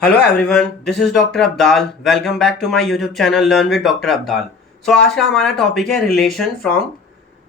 Hello everyone, this is doctor Abdal. Welcome back to my YouTube channel learn with doctor Abdal. So आज का हमारा topic है relation from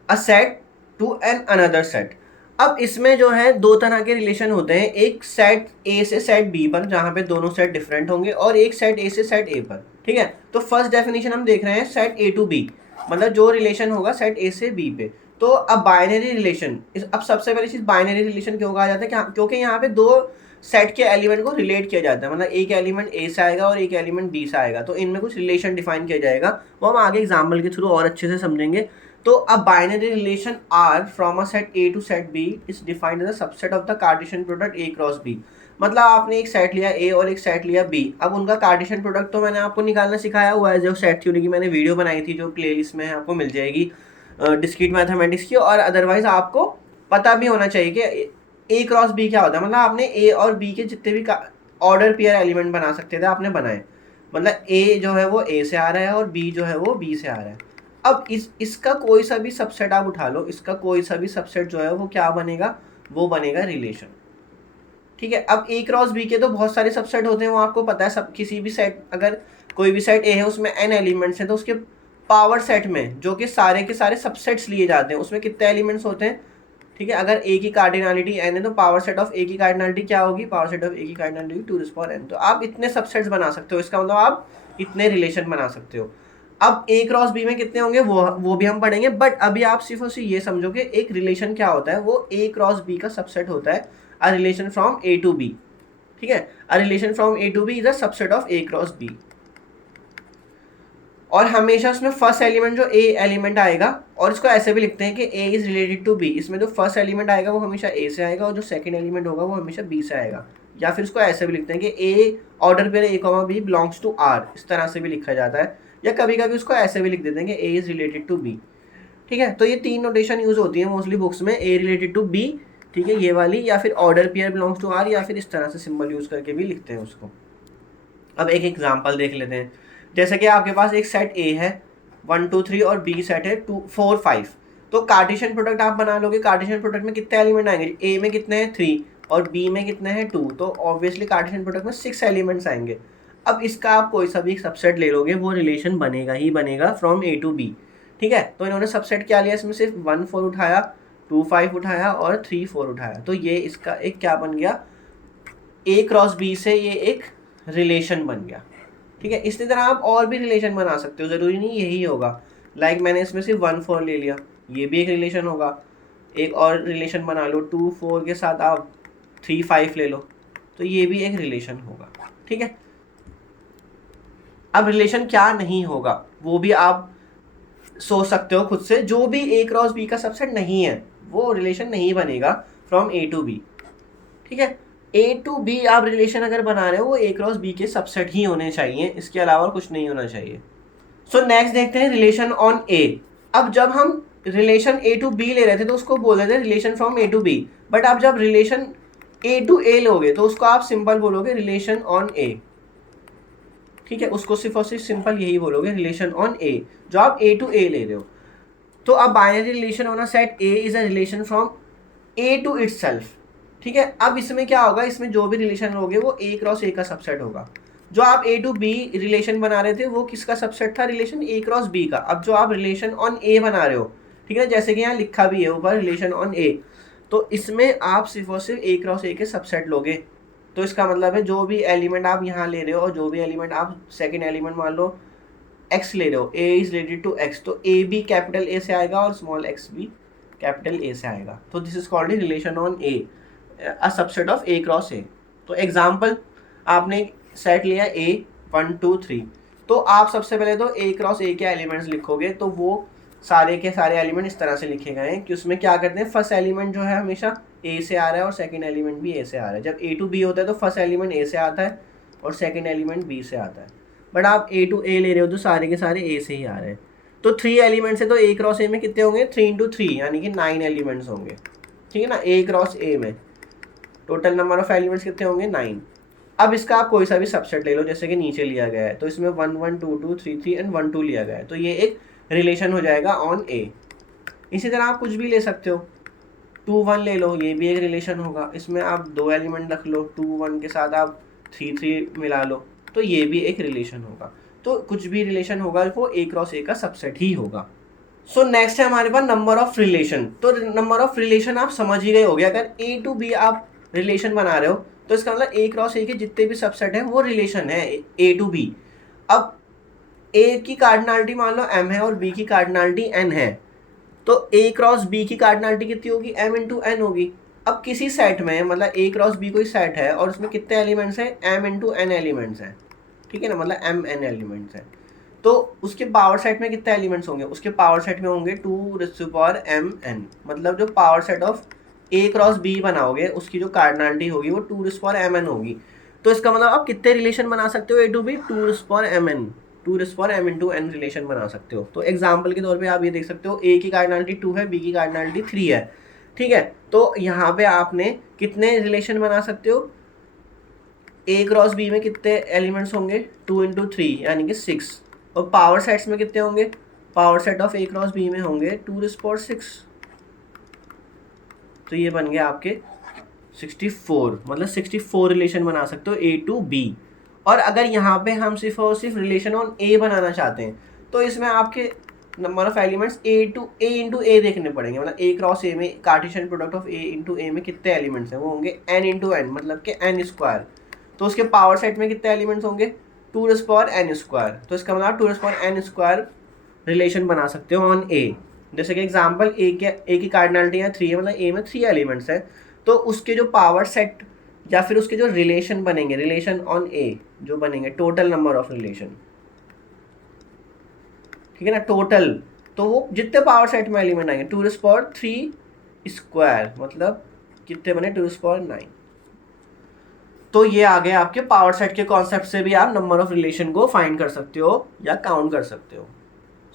a set to an another set. अब इसमें जो है दो तरह के रिलेशन होते हैं, एक सेट ए से सेट बी पर जहाँ पे दोनों सेट डिफरेंट होंगे, और एक सेट ए से सेट ए पर। ठीक है, तो फर्स्ट डेफिनेशन हम देख रहे हैं सेट ए टू बी, मतलब जो रिलेशन होगा सेट ए से बी पे। तो अब बाइनरी रिलेशन, अब सबसे पहली चीज बाइनरी रिलेशन क्यों कहा जाता है, क्योंकि यहाँ पे दो सेट के एलिमेंट को रिलेट किया जाता है, मतलब एक एलिमेंट ए से आएगा और एक एलिमेंट बी से आएगा, तो इनमें कुछ रिलेशन डिफाइन किया जाएगा, वो हम आगे एग्जाम्पल के थ्रू और अच्छे से समझेंगे। तो अब binary relation R from a set A to set B is defined as a subset of the Cartesian product A cross B. मतलब आपने एक सेट लिया ए और एक सेट लिया बी, अब उनका कार्टेशियन प्रोडक्ट तो मैंने आपको निकालना सिखाया हुआ है, जो सेट थ्योरी की मैंने वीडियो बनाई थी, जो प्लेलिस्ट में है आपको मिल जाएगी डिस्क्रीट मैथमेटिक्स की। और अदरवाइज आपको पता भी होना चाहिए कि ए क्रॉस बी क्या होता है, मतलब आपने ए और बी के जितने भी ऑर्डर पेयर एलिमेंट बना सकते थे आपने बनाए, मतलब ए जो है वो ए से आ रहा है और बी जो है वो बी से आ रहा है। अब इसका कोई सा भी सबसेट आप उठा लो, इसका कोई सा भी सबसेट जो है वो क्या बनेगा, वो बनेगा रिलेशन। ठीक है, अब ए क्रॉस बी के तो बहुत सारे सबसेट होते हैं, वो आपको पता है। सब किसी भी सेट, अगर कोई भी सेट ए है उसमें एन एलिमेंट्स हैं, तो उसके पावर सेट में जो कि सारे के सारे सबसेट्स लिए जाते हैं, उसमें कितने एलिमेंट्स होते हैं। ठीक है, अगर ए की कार्डिनलिटी एन है तो पावर सेट ऑफ ए की कार्डिनलिटी क्या होगी, पावर सेट ऑफ ए की कार्डिनलिटी 2n। तो आप इतने सबसेट्स बना सकते हो, इसका मतलब आप इतने रिलेशन बना सकते हो। अब ए क्रॉस बी में कितने होंगे वो भी हम पढ़ेंगे, बट अभी आप सिर्फ और सिर्फ ये समझो कि एक रिलेशन क्या होता है, वो ए क्रॉस बी का सबसेट होता है, a relation from A to B. ठीक है, a relation from A to B is a subset of A cross B. और हमेशा उसमें फर्स्ट एलिमेंट जो ए एलिमेंट आएगा, और इसको ऐसे भी लिखते हैं कि a is related to be, इसमें जो फर्स्ट एलिमेंट आएगा वो हमेशा ए से आएगा और जो सेकंड एलिमेंट होगा वो हमेशा बी से आएगा। या फिर इसको ऐसे भी लिखते हैं कि a order pair A comma b belongs to R, इस तरह से भी लिखा जाता है। या कभी कभी उसको ऐसे भी लिख देते हैं कि a is related to B. ठीक है, तो ये तीन नोटेशन यूज होती है मोस्टली बुक्स में, ए रिलेटेड टू बी, ठीक है, ये वाली, या फिर order pair belongs to R, या फिर इस तरह से सिंबल यूज करके भी लिखते हैं उसको। अब एक एग्जाम्पल देख लेते हैं। जैसे कि आपके पास एक सेट ए है 1 2 3 और बी सेट है 2 4 5। तो कार्टेशियन प्रोडक्ट आप बना लोगे, कार्टेशियन प्रोडक्ट में कितने एलिमेंट आएंगे, ए में कितने हैं 3 और बी में कितने हैं 2, तो ऑब्वियसली कार्टेशियन प्रोडक्ट में 6 एलिमेंट्स आएंगे। अब इसका आप कोई सा भी सबसेट ले लोगे, वो रिलेशन बनेगा ही बनेगा फ्रॉम ए टू बी। ठीक है, तो इन्होंने सबसेट क्या लिया, इसमें सिर्फ 1 4 उठाया, 2 5 उठाया और 3 4 उठाया, तो ये इसका एक क्या बन गया, ए क्रॉस बी से ये एक रिलेशन बन गया। ठीक है, इसी तरह आप और भी रिलेशन बना सकते हो, ज़रूरी नहीं यही होगा। लाइक मैंने इसमें सिर्फ 1 4 ले लिया, ये भी एक रिलेशन होगा। एक और रिलेशन बना लो, 2 4 के साथ आप 3 5 ले लो, तो ये भी एक रिलेशन होगा। ठीक है, अब रिलेशन क्या नहीं होगा वो भी आप सोच सकते हो खुद से, जो भी ए क्रॉस बी का सबसेट नहीं है वो रिलेशन नहीं बनेगा फ्रॉम ए टू बी। ठीक है, ए टू बी आप रिलेशन अगर बना रहे हो वो ए क्रॉस बी के सबसेट ही होने चाहिए, इसके अलावा कुछ नहीं होना चाहिए। सो नेक्स्ट देखते हैं रिलेशन ऑन ए। अब जब हम रिलेशन ए टू बी ले रहे थे तो उसको बोल रहे थे relation from A to B, but आप जब रिलेशन ए टू ए लोगे तो उसको आप सिंपल बोलोगे रिलेशन ऑन ए। ठीक है, उसको सिर्फ और सिर्फ सिंपल यही बोलोगे रिलेशन ऑन ए, जो आप ए टू ए ले रहे हो। तो अब binary relation on a set A is a relation from A to itself. ठीक है, अब इसमें क्या होगा, इसमें जो भी रिलेशन होगे वो ए क्रॉस ए का सबसेट होगा। जो आप ए टू बी रिलेशन बना रहे थे वो किसका सबसेट था, रिलेशन ए क्रॉस बी का। अब जो आप रिलेशन ऑन ए बना रहे हो, ठीक है, जैसे कि यहाँ लिखा भी है ऊपर रिलेशन ऑन ए, तो इसमें आप सिर्फ और सिर्फ ए क्रॉस ए के सबसेट लोगे। तो इसका मतलब है जो भी एलिमेंट आप यहाँ ले रहे हो और जो भी एलिमेंट आप सेकेंड एलिमेंट मान लो एक्स ले रहे हो, ए इज रिलेटेड टू एक्स, तो ए भी कैपिटल ए से आएगा और स्मॉल एक्स भी कैपिटल ए से आएगा। तो this is called relation on A, a subset of A cross ए। तो एग्जाम्पल, आपने सेट लिया ए 1 2 3, तो आप सबसे पहले तो ए क्रॉस ए के एलिमेंट्स लिखोगे, तो वो सारे के सारे एलिमेंट इस तरह से लिखे गए हैं कि उसमें क्या करते हैं, फर्स्ट एलिमेंट जो है हमेशा ए से आ रहा है और सेकंड एलिमेंट भी ए से आ रहा है। जब ए टू बी होता है तो फर्स्ट एलिमेंट ए से आता है और सेकंड एलिमेंट बी से आता है, बट आप ए टू ए ले रहे हो तो सारे के सारे ए से ही आ रहे हैं। तो 3 एलिमेंट्स है तो ए क्रॉस ए में कितने होंगे, 3 इंटू 3 यानी कि 9 एलिमेंट्स होंगे। ठीक है ना, ए क्रॉस ए में टोटल नंबर ऑफ एलिमेंट्स कितने होंगे, 9। अब इसका आप कोई सा भी सबसेट ले लो, जैसे कि नीचे लिया गया है, तो इसमें 1 1 2 2 3 3 एंड 1 2 लिया गया है, तो ये एक रिलेशन हो जाएगा ऑन ए। इसी तरह आप कुछ भी ले सकते हो, 2 1 ले लो, ये भी एक रिलेशन होगा, इसमें आप 2 एलिमेंट रख लो, 2 1 के साथ आप 3 3 मिला लो, तो ये भी एक रिलेशन होगा। तो कुछ भी रिलेशन होगा वो ए क्रॉस ए का सबसेट ही होगा। सो नेक्स्ट है हमारे पास नंबर ऑफ रिलेशन। तो नंबर ऑफ रिलेशन आप समझ ही गए होगे, अगर ए टू बी आप रिलेशन बना रहे हो तो इसका मतलब ए क्रॉस ए के जितने भी सबसेट हैं वो रिलेशन है ए टू बी। अब ए की कार्डिनलिटी मान लो m है और b की कार्डिनलिटी n है, तो a क्रॉस b की कार्डिनलिटी कितनी होगी, m इंटू n होगी। अब किसी सेट में मतलब a क्रॉस b कोई सेट है और उसमें कितने एलिमेंट्स हैं, m इंटू n एलिमेंट्स हैं, ठीक है ना, मतलब m n एलिमेंट्स हैं। तो उसके पावर सेट में कितने एलिमेंट्स होंगे, उसके पावर सेट में होंगे 2m n, मतलब जो power set of a cross b बनाओगे उसकी जो कार्डिनलिटी होगी वो 2m n होगी। तो इसका मतलब आप कितने रिलेशन बना सकते हो a to b, 2m m into n relation बना सकते हो। तो एग्जाम्पल के तौर पे आप ये देख सकते हो a की कार्डिनलिटी 2 है, b की कार्डिनलिटी 3 है, ठीक है। तो यहाँ पे आपने कितने रिलेशन बना सकते हो, a क्रॉस b में कितने एलिमेंट्स होंगे, 2 इंटू 3 यानी कि 6, और पावर सेट्स में कितने होंगे, power set of a cross b में होंगे 2⁶। तो ये बन गया आपके 64, मतलब 64 रिलेशन बना सकते हो a टू b। और अगर यहाँ पे हम सिर्फ और सिर्फ रिलेशन ऑन a बनाना चाहते हैं तो इसमें आपके number of elements a into a देखने पड़ेंगे, मतलब a क्रॉस a में Cartesian product of a into a में कितने एलिमेंट्स हैं, वो होंगे n इंटू n, मतलब कि n स्क्वायर। तो उसके पावर सेट में कितने एलिमेंट्स होंगे, 2n स्क्वायर। तो इसका मतलब 2n स्क्वायर रिलेशन बना सकते हो ऑन a। जैसे कि एग्जाम्पल a की कार्डिनलिटी है 3 है, मतलब a में 3 एलिमेंट्स हैं, तो उसके जो पावर सेट या फिर उसके जो रिलेशन बनेंगे, रिलेशन ऑन ए जो बनेंगे, टोटल नंबर ऑफ रिलेशन, ठीक है ना, टोटल, तो वो जितने पावर सेट में एलिमेंट आएंगे 2⁻³ स्क्वायर, मतलब कितने बने 2⁹ तो ये आ गए आपके पावर सेट के कॉन्सेप्ट से भी आप नंबर ऑफ रिलेशन को फाइंड कर सकते हो या काउंट कर सकते हो।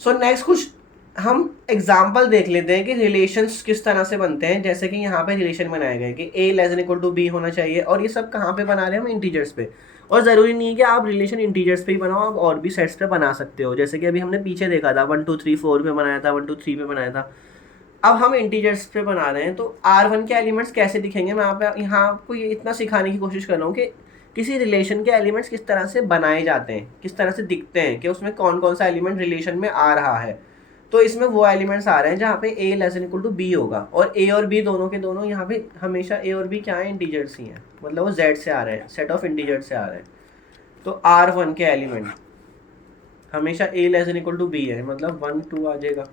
सो नेक्स्ट कुछ हम एग्जाम्पल देख लेते हैं कि रिलेशंस किस तरह से बनते हैं। जैसे कि यहाँ पे रिलेशन बनाए गए कि a <= b होना चाहिए, और ये सब कहाँ पे बना रहे हैं हम, इंटीजर्स पे। और ज़रूरी नहीं है कि आप रिलेशन इंटीजर्स पे ही बनाओ, आप और भी सेट्स पे बना सकते हो। जैसे कि अभी हमने पीछे देखा था 1 2 3 4 पे बनाया था, 1 2 3 पे बनाया था। अब हम इंटीजर्स पे बना रहे हैं, तो R1 के एलिमेंट्स कैसे दिखेंगे, मैं यहाँ आपको ये इतना सिखाने की कोशिश कर रहा हूँ कि किसी रिलेशन के एलिमेंट्स किस तरह से बनाए जाते हैं, किस तरह से दिखते हैं, कि उसमें कौन कौन सा एलिमेंट रिलेशन में आ रहा है। तो इसमें वो एलिमेंट्स आ रहे हैं जहाँ पे a <= b होगा, और a और b दोनों के दोनों यहाँ पे हमेशा a और b क्या है, इंटीजर्स ही हैं, मतलब वो z से आ रहे हैं, सेट ऑफ इंटीजर्स से आ रहे हैं। तो R1 के एलिमेंट हमेशा a <= b है, मतलब 1 2 आ जाएगा,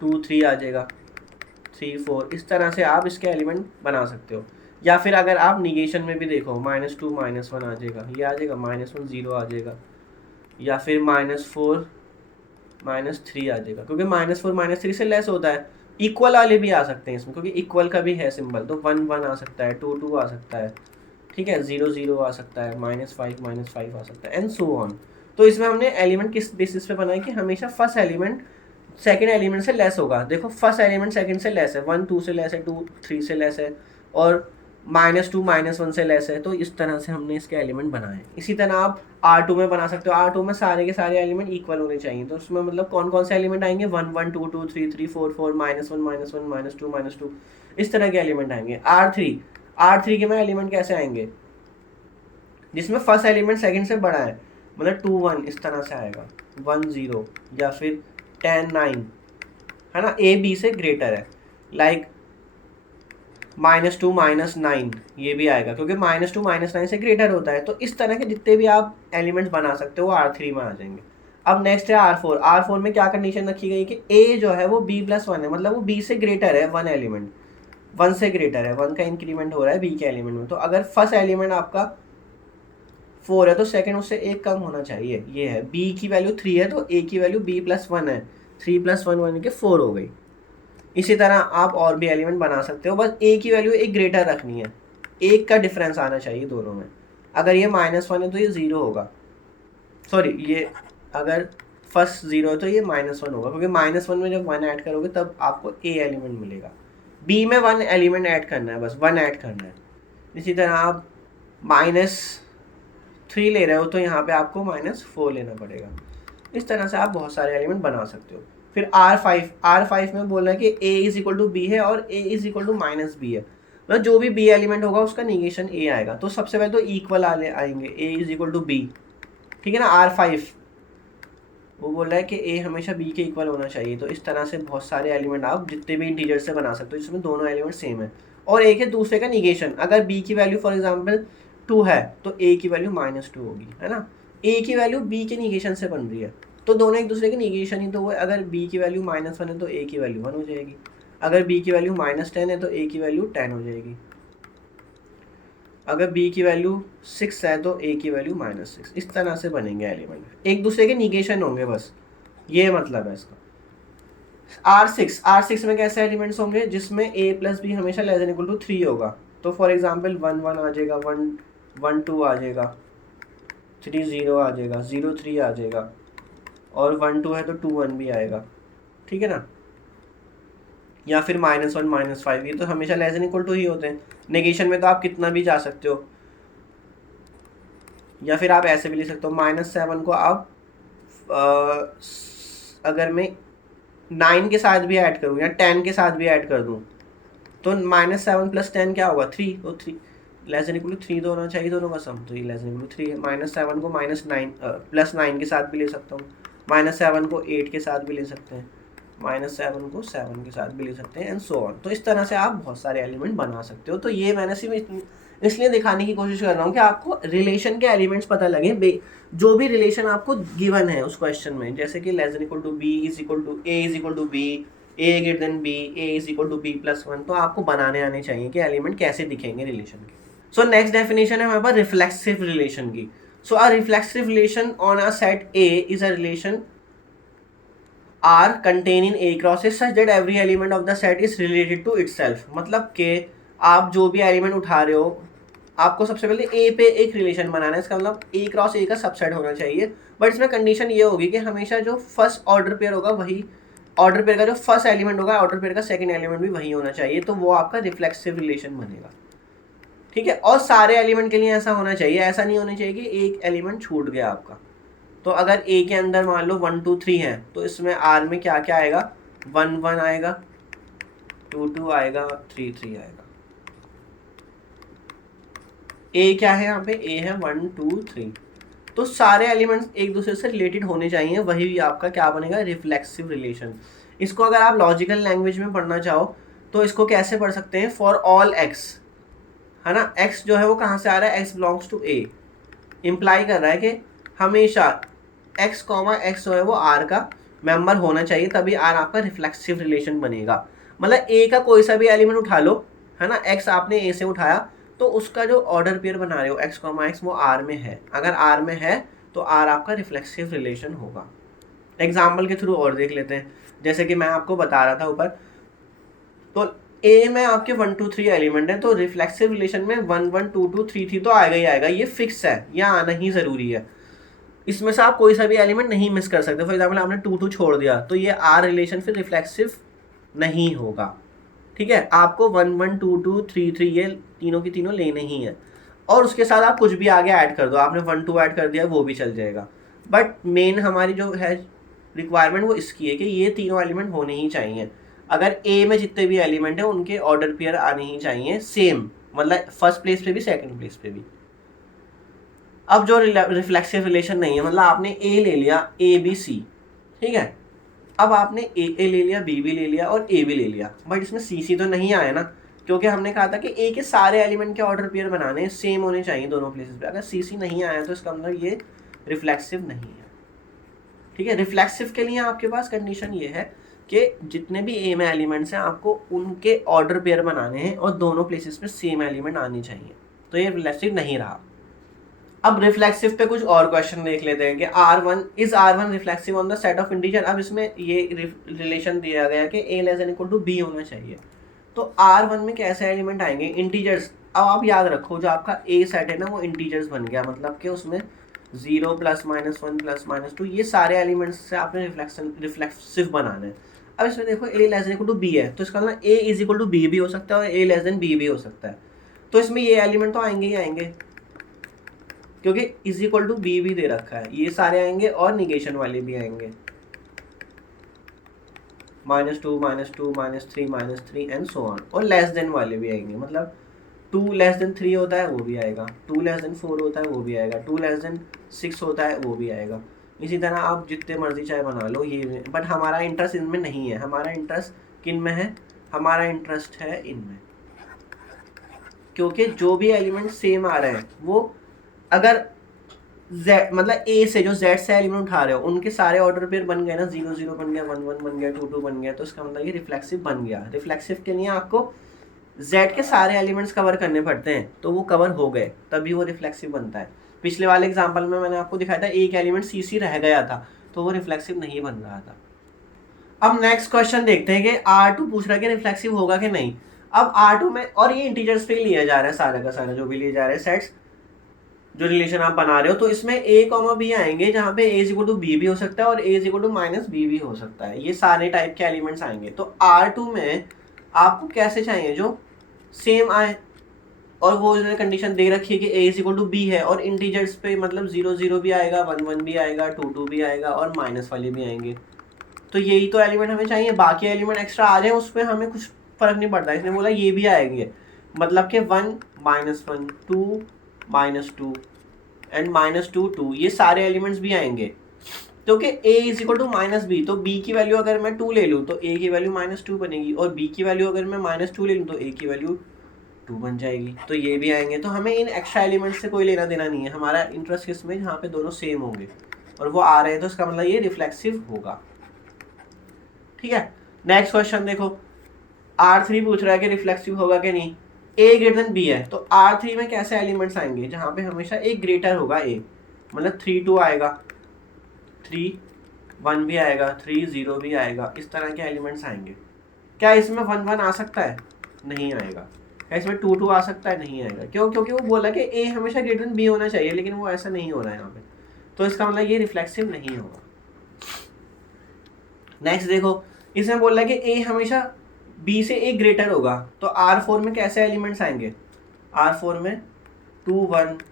2 3 आ जाएगा, 3 4, इस तरह से आप इसके एलिमेंट बना सकते हो। या फिर अगर आप निगेशन में भी देखो, -2 -1 आ जाएगा, ये आ जाएगा, -1 0 आ जाएगा, या फिर -4 -3 आ जाएगा, क्योंकि -4 -3 से लेस होता है। इक्वल वाले भी आ सकते हैं इसमें, क्योंकि इक्वल का भी है सिंबल, तो 1 1 आ सकता है, 2 2 आ सकता है, ठीक है, 0 0 आ सकता है, -5 -5 आ सकता है, एंड सो ऑन। तो इसमें हमने एलिमेंट किस बेसिस पे बनाए कि हमेशा फर्स्ट एलिमेंट सेकंड एलिमेंट से लेस होगा। देखो फर्स्ट एलिमेंट सेकंड से लेस है, 1 2 से लेस है, 2 3 से लेस है, और -2 -1 से लेस है। तो इस तरह से हमने इसके एलिमेंट बनाए। इसी तरह आप R2 में बना सकते हो। R2 में सारे के सारे एलिमेंट इक्वल होने चाहिए, तो उसमें मतलब कौन कौन से एलिमेंट आएंगे, 1 1 2 2 3 3 4 4 -1 -2 इस तरह के एलिमेंट आएंगे। R3 के में एलिमेंट कैसे आएंगे, जिसमें फर्स्ट एलिमेंट सेकंड से बड़ा है, मतलब 2 1 इस तरह से आएगा, 1 0, या फिर 10 9, है ना, a b से ग्रेटर है, लाइक -2 -9 ये भी आएगा, क्योंकि -2 -9 से ग्रेटर होता है। तो इस तरह के जितने भी आप एलिमेंट्स बना सकते हो R3 में आ जाएंगे। अब नेक्स्ट है R4 में क्या कंडीशन रखी गई कि a जो है वो b+1 है, मतलब वो b से ग्रेटर है, 1 एलिमेंट 1 से ग्रेटर है, 1 का इंक्रीमेंट हो रहा है b के एलिमेंट में। तो अगर फर्स्ट एलिमेंट आपका 4 है तो सेकंड उससे एक कम होना चाहिए, ये है। b की वैल्यू 3 है तो a की वैल्यू b+1 है, 3 + 1 1 के 4 हो गई। इसी तरह आप और भी एलिमेंट बना सकते हो, बस a की वैल्यू एक ग्रेटर रखनी है, एक का डिफरेंस आना चाहिए दोनों में। अगर ये -1 है तो ये 0 होगा, सॉरी, ये अगर फर्स्ट 0 है तो ये -1 होगा, क्योंकि -1 में जब 1 ऐड करोगे तब आपको a एलिमेंट मिलेगा। b में 1 एलिमेंट ऐड करना है, बस 1 ऐड करना है। इसी तरह आप -3 ले रहे हो तो यहाँ पे आपको -4 लेना पड़ेगा। इस तरह से आप बहुत सारे एलिमेंट बना सकते हो। फिर R5 में बोल रहा है कि a = b है और a = -b है। मतलब जो भी बी एलिमेंट होगा उसका निगेशन ए आएगा। तो सबसे पहले तो इक्वल आएंगे, ए इज इक्वल टू बी, ठीक है ना। R5 वो बोल रहा है कि ए हमेशा बी के इक्वल होना चाहिए। तो इस तरह से बहुत सारे एलिमेंट आप जितने भी इंटीजर से बना सकते हो जिसमें दोनों एलिमेंट सेम है। और एक है दूसरे का निगेशन, अगर बी की वैल्यू फॉर एग्जांपल 2 है तो ए की वैल्यू -2 होगी, है ना। ए की वैल्यू बी के निगेशन से बन रही है, तो दोनों एक दूसरे के निगेशन ही तो हुए। अगर बी की वैल्यू -1 है तो ए की वैल्यू 1 हो जाएगी, अगर बी की वैल्यू -10 है तो ए की वैल्यू 10 हो जाएगी, अगर b की वैल्यू 6 है तो a की वैल्यू -6। इस तरह से बनेंगे एलिमेंट, एक दूसरे के निगेशन होंगे, बस ये मतलब है इसका। R6 में कैसे एलिमेंट्स होंगे जिसमें a प्लस बी हमेशा लेस देन इक्वल टू 3 होगा। तो फॉर एग्जांपल 1 1 आ जाएगा, 1 2 आ जाएगा, 3 0 आ जाएगा, 0 3 आ जाएगा, और 1 2 है तो 2 1 भी आएगा, ठीक है ना। या फिर -1 -5, ये तो हमेशा लेस देन इक्वल टू ही होते हैं। नेगेशन में तो आप कितना भी जा सकते हो, या फिर आप ऐसे भी ले सकते हो। -7 को आप अगर मैं 9 के साथ भी ऐड करूँ या 10 के साथ भी ऐड कर दूँ तो -7 + 10 क्या होगा, 3। तो 3 लेस देन इक्वल टू 3 तो होना चाहिए दोनों का सम, तो ये लेस देन इक्वल टू 3 है। -7 को +9 के साथ भी ले सकता हूँ, -7 को 8 के साथ भी ले सकते हैं, -7 को 7 के साथ भी ले सकते हैं, एंड सो ऑन। तो इस तरह से आप बहुत सारे एलिमेंट बना सकते हो। तो ये मैंने सिर्फ इसलिए दिखाने की कोशिश कर रहा हूँ कि आपको रिलेशन के एलिमेंट्स पता लगे, जो भी रिलेशन आपको गिवन है उस क्वेश्चन में, जैसे कि less than equal to B is equal to A is equal to B, A greater than B, A is equal to b+1, तो आपको बनाने आने चाहिए कि एलिमेंट कैसे दिखेंगे रिलेशन के। सो नेक्स्ट डेफिनेशन है हमारे पास रिफ्लेक्सिव रिलेशन की। So a reflexive relation on a set A is a relation R contain in A crosses such that every element of the set is related to itself। मतलब कि आप जो भी element उठा रहे हो, आपको सबसे पहले ए पे एक रिलेशन बनाना है। इसका मतलब ए क्रॉस ए का सबसेट होना चाहिए, बट इसमें कंडीशन ये होगी कि हमेशा जो फर्स्ट ऑर्डर पेयर होगा वही ऑर्डर पेयर का जो फर्स्ट एलिमेंट होगा, ऑर्डर पेयर का सेकंड एलिमेंट भी वही होना चाहिए, तो वो आपका रिफ्लेक्सिव रिलेशन बनेगा, ठीक है। और सारे एलिमेंट के लिए ऐसा होना चाहिए, ऐसा नहीं होना चाहिए कि एक एलिमेंट छूट गया आपका। तो अगर ए के अंदर मान लो 1 2 3 है तो इसमें आर में क्या क्या आएगा, 1 1 आएगा, 2 2 आएगा, 3 3 आएगा। ए क्या है यहाँ पे, ए है 1 2 3। तो सारे एलिमेंट्स एक दूसरे से रिलेटेड होने चाहिए, वही भी आपका क्या बनेगा, रिफ्लेक्सिव रिलेशन। इसको अगर आप लॉजिकल लैंग्वेज में पढ़ना चाहो तो इसको कैसे पढ़ सकते हैं, फॉर ऑल एक्स, है ना। एक्स जो है वो कहाँ से आ रहा है, X belongs to A, imply कर रहा है कि हमेशा x, x जो है वो r का मेंबर होना चाहिए, तभी r आपका रिफ्लेक्सिव रिलेशन बनेगा। मतलब a का कोई सा भी एलिमेंट उठा लो, है ना, x आपने a से उठाया तो उसका जो ऑर्डर पेयर बना रहे हो x, x वो r में है। अगर r में है तो r आपका रिफ्लेक्सिव रिलेशन होगा। एग्जाम्पल के थ्रू और देख लेते हैं, जैसे कि मैं आपको बता रहा था ऊपर, तो a में आपके 1 2 3 एलिमेंट है, तो रिफ्लेक्सिव रिलेशन में 1 1 2 2 3 3 तो आएगा ही आएगा, ये फिक्स है, यह आना ही ज़रूरी है। इसमें से आप कोई सा भी एलिमेंट नहीं मिस कर सकते। फॉर एग्जाम्पल आपने 2 2 छोड़ दिया तो ये आर रिलेशन फिर रिफ्लेक्सिव नहीं होगा, ठीक है। आपको 1 1 2 2 3 3 ये तीनों की तीनों लेने ही है, और उसके साथ आप कुछ भी आगे ऐड कर दो, आपने 1 2 ऐड कर दिया वो भी चल जाएगा, बट मेन हमारी जो है रिक्वायरमेंट वो इसकी है कि ये तीनों एलिमेंट होने ही चाहिए। अगर ए में जितने भी एलिमेंट है उनके ऑर्डर पेयर आने ही चाहिए सेम, मतलब फर्स्ट प्लेस पे भी सेकंड प्लेस पे भी। अब जो रिफ्लेक्सिव रिलेशन नहीं है, मतलब आपने ए ले लिया, ए बी सी, ठीक है। अब आपने ए ले लिया, बी भी ले लिया और ए भी ले लिया, बट इसमें सी सी तो नहीं आया ना, क्योंकि हमने कहा था कि ए के सारे एलिमेंट के ऑर्डर पेयर बनाने सेम होने चाहिए दोनों प्लेसेस पे। अगर सी सी नहीं आया तो इसका मतलब ये रिफ्लेक्सिव नहीं है, ठीक है। रिफ्लेक्सिव के लिए आपके पास कंडीशन ये है कि जितने भी ए में एलिमेंट्स हैं आपको उनके ऑर्डर पेयर बनाने हैं और दोनों प्लेसेस पे सेम एलिमेंट आने चाहिए, तो ये रिफ्लेक्सिव नहीं रहा। अब रिफ्लेक्सिव पे कुछ और क्वेश्चन देख लेते हैं कि R1 reflexive on the set of integer. अब इसमें ये रिलेशन दिया गया कि a less than equal to b होना चाहिए, तो R1 में कैसे एलिमेंट आएंगे, इंटीजर्स। अब आप याद रखो जो आपका a सेट है ना वो इंटीजर्स बन गया, मतलब कि उसमें 0 +-1 +-2 ये सारे एलिमेंट्स से आपने रिफ्लेक्सिव बनाना है। अब इसमें देखो a less than equal to b है, तो इसका मतलब a is equal to b भी हो सकता है और a लेस देन b भी हो सकता है, तो इसमें ये एलिमेंट तो आएंगे ही आएंगे, क्योंकि इज इक्वल टू बी भी दे रखा है, ये सारे आएंगे और निगेशन वाले भी आएंगे। -2 -2 -3 -3 एंड सो ऑन। और लेस देन वाले भी आएंगे, मतलब 2 लेस देन 3 होता है वो भी आएगा, 2 लेस देन 4 होता है वो भी आएगा, 2 लेस देन 6 होता है वो भी आएगा। इसी तरह आप जितने मर्जी चाहे बना लो ये, बट हमारा इंटरेस्ट इनमें नहीं है। हमारा इंटरेस्ट किन में है? हमारा इंटरेस्ट है इनमें, क्योंकि जो भी एलिमेंट सेम आ रहे हैं वो अगर Z मतलब A से जो Z से एलिमेंट उठा रहे हो उनके सारे ऑर्डर पेयर बन गए ना, 0 0 बन गया, 1 1 बन गया, 2 2 बन गया, तो इसका मतलब ये रिफ्लेक्सिव बन गया। रिफ्लेक्सिव के लिए आपको Z के सारे एलिमेंट्स कवर करने पड़ते हैं, तो वो कवर हो गए तभी वो रिफ्लेक्सिव बनता है। पिछले वाले एग्जाम्पल में मैंने आपको दिखाया था एक एलिमेंट CC रह गया था तो वो रिफ्लेक्सिव नहीं बन रहा था। अब नेक्स्ट क्वेश्चन देखते हैं कि R2 पूछ रहा है कि रिफ्लेक्सिव होगा कि नहीं। अब R2 में, और ये इंटीजर्स पे लिया जा रहा है सारा का सारा, जो भी लिए जा रहे हैं सेट्स, जो रिलेशन आप बना रहे हो, तो इसमें A, B आएंगे जहाँ पे A इक्वल टू बी भी हो सकता है और A इक्वल टू -B भी हो सकता है। ये सारे टाइप के एलिमेंट्स आएंगे। तो R2 में आपको कैसे चाहिए जो सेम आए, और वो जो कंडीशन दे रखी है कि A इक्वल टू B है, और इंटीजर्स पे मतलब 0 0 भी आएगा, 1 1 भी आएगा, 2 2 भी आएगा और माइनस वाले भी आएंगे। तो यही तो एलिमेंट हमें चाहिए, बाकी एलिमेंट एक्स्ट्रा आ जाए उसमें हमें कुछ फर्क नहीं पड़ता। इसने बोला ये भी आएंगे, मतलब कि 1 -1 2 -2 एंड -2 2, ये सारे एलिमेंट्स भी आएंगे। तो कि A इक्वल टू -B, तो B की वैल्यू अगर मैं 2 ले लूँ तो A की वैल्यू -2 बनेगी, और B की वैल्यू अगर मैं -2 ले लूँ तो A की वैल्यू 2 बन जाएगी। तो ये भी आएंगे। तो हमें इन एक्स्ट्रा एलिमेंट्स से कोई लेना देना नहीं है, हमारा इंटरेस्ट किसमें, जहाँ पे दोनों सेम होंगे और वो आ रहे हैं, तो इसका मतलब ये रिफ्लेक्सिव होगा। ठीक है, नेक्स्ट क्वेश्चन देखो। R3 पूछ रहा है कि रिफ्लेक्सिव होगा कि नहीं। A ग्रेटर देन B है, तो R3 में कैसे एलिमेंट्स आएंगे, जहाँ पे हमेशा एक ग्रेटर होगा A, मतलब 3 2 आएगा, 3 1 भी आएगा, 3 0 भी आएगा, इस तरह के एलिमेंट्स आएंगे। क्या इसमें 1 1 आ सकता है? नहीं आएगा। क्या इसमें 2 2 आ सकता है? नहीं आएगा। क्यों? क्योंकि वो बोला कि A हमेशा ग्रेटर देन B होना चाहिए, लेकिन वो ऐसा नहीं हो रहा है यहाँ पे, तो इसका मतलब ये रिफ्लेक्सिव नहीं होगा। नेक्स्ट देखो, इसमें बोल रहा है कि A हमेशा B से एक ग्रेटर होगा, तो R4 में कैसे एलिमेंट्स आएंगे? R4 में 2 1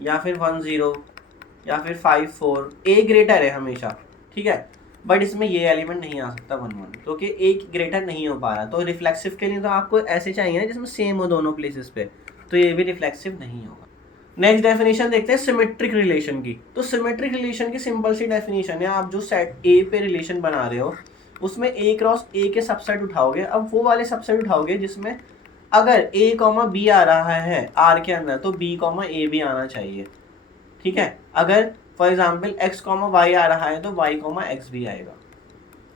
या फिर 1 0 या फिर 5 4, A ग्रेटर है हमेशा, ठीक है, बट इसमें ये एलिमेंट नहीं आ सकता 1 1, क्योंकि एक ग्रेटर नहीं हो पा रहा। तो रिफ्लेक्सिव के लिए तो आपको ऐसे चाहिए ना जिसमें सेम हो दोनों प्लेसेस पे, तो ये भी रिफ्लेक्सिव नहीं होगा। नेक्स्ट डेफिनेशन देखते हैं सिमेट्रिक रिलेशन की। तो सिमेट्रिक रिलेशन की सिंपल सी डेफिनेशन है, आप जो सेट ए पे रिलेशन बना रहे हो उसमें ए क्रॉस ए के सबसेट उठाओगे। अब वो वाले सबसेट उठाओगे जिसमें अगर ए कॉमा बी आ रहा है आर के अंदर, तो बी कॉमा ए भी आना चाहिए। ठीक है, अगर for example x comma y आ रहा है तो वाई कॉमा एक्स भी आएगा,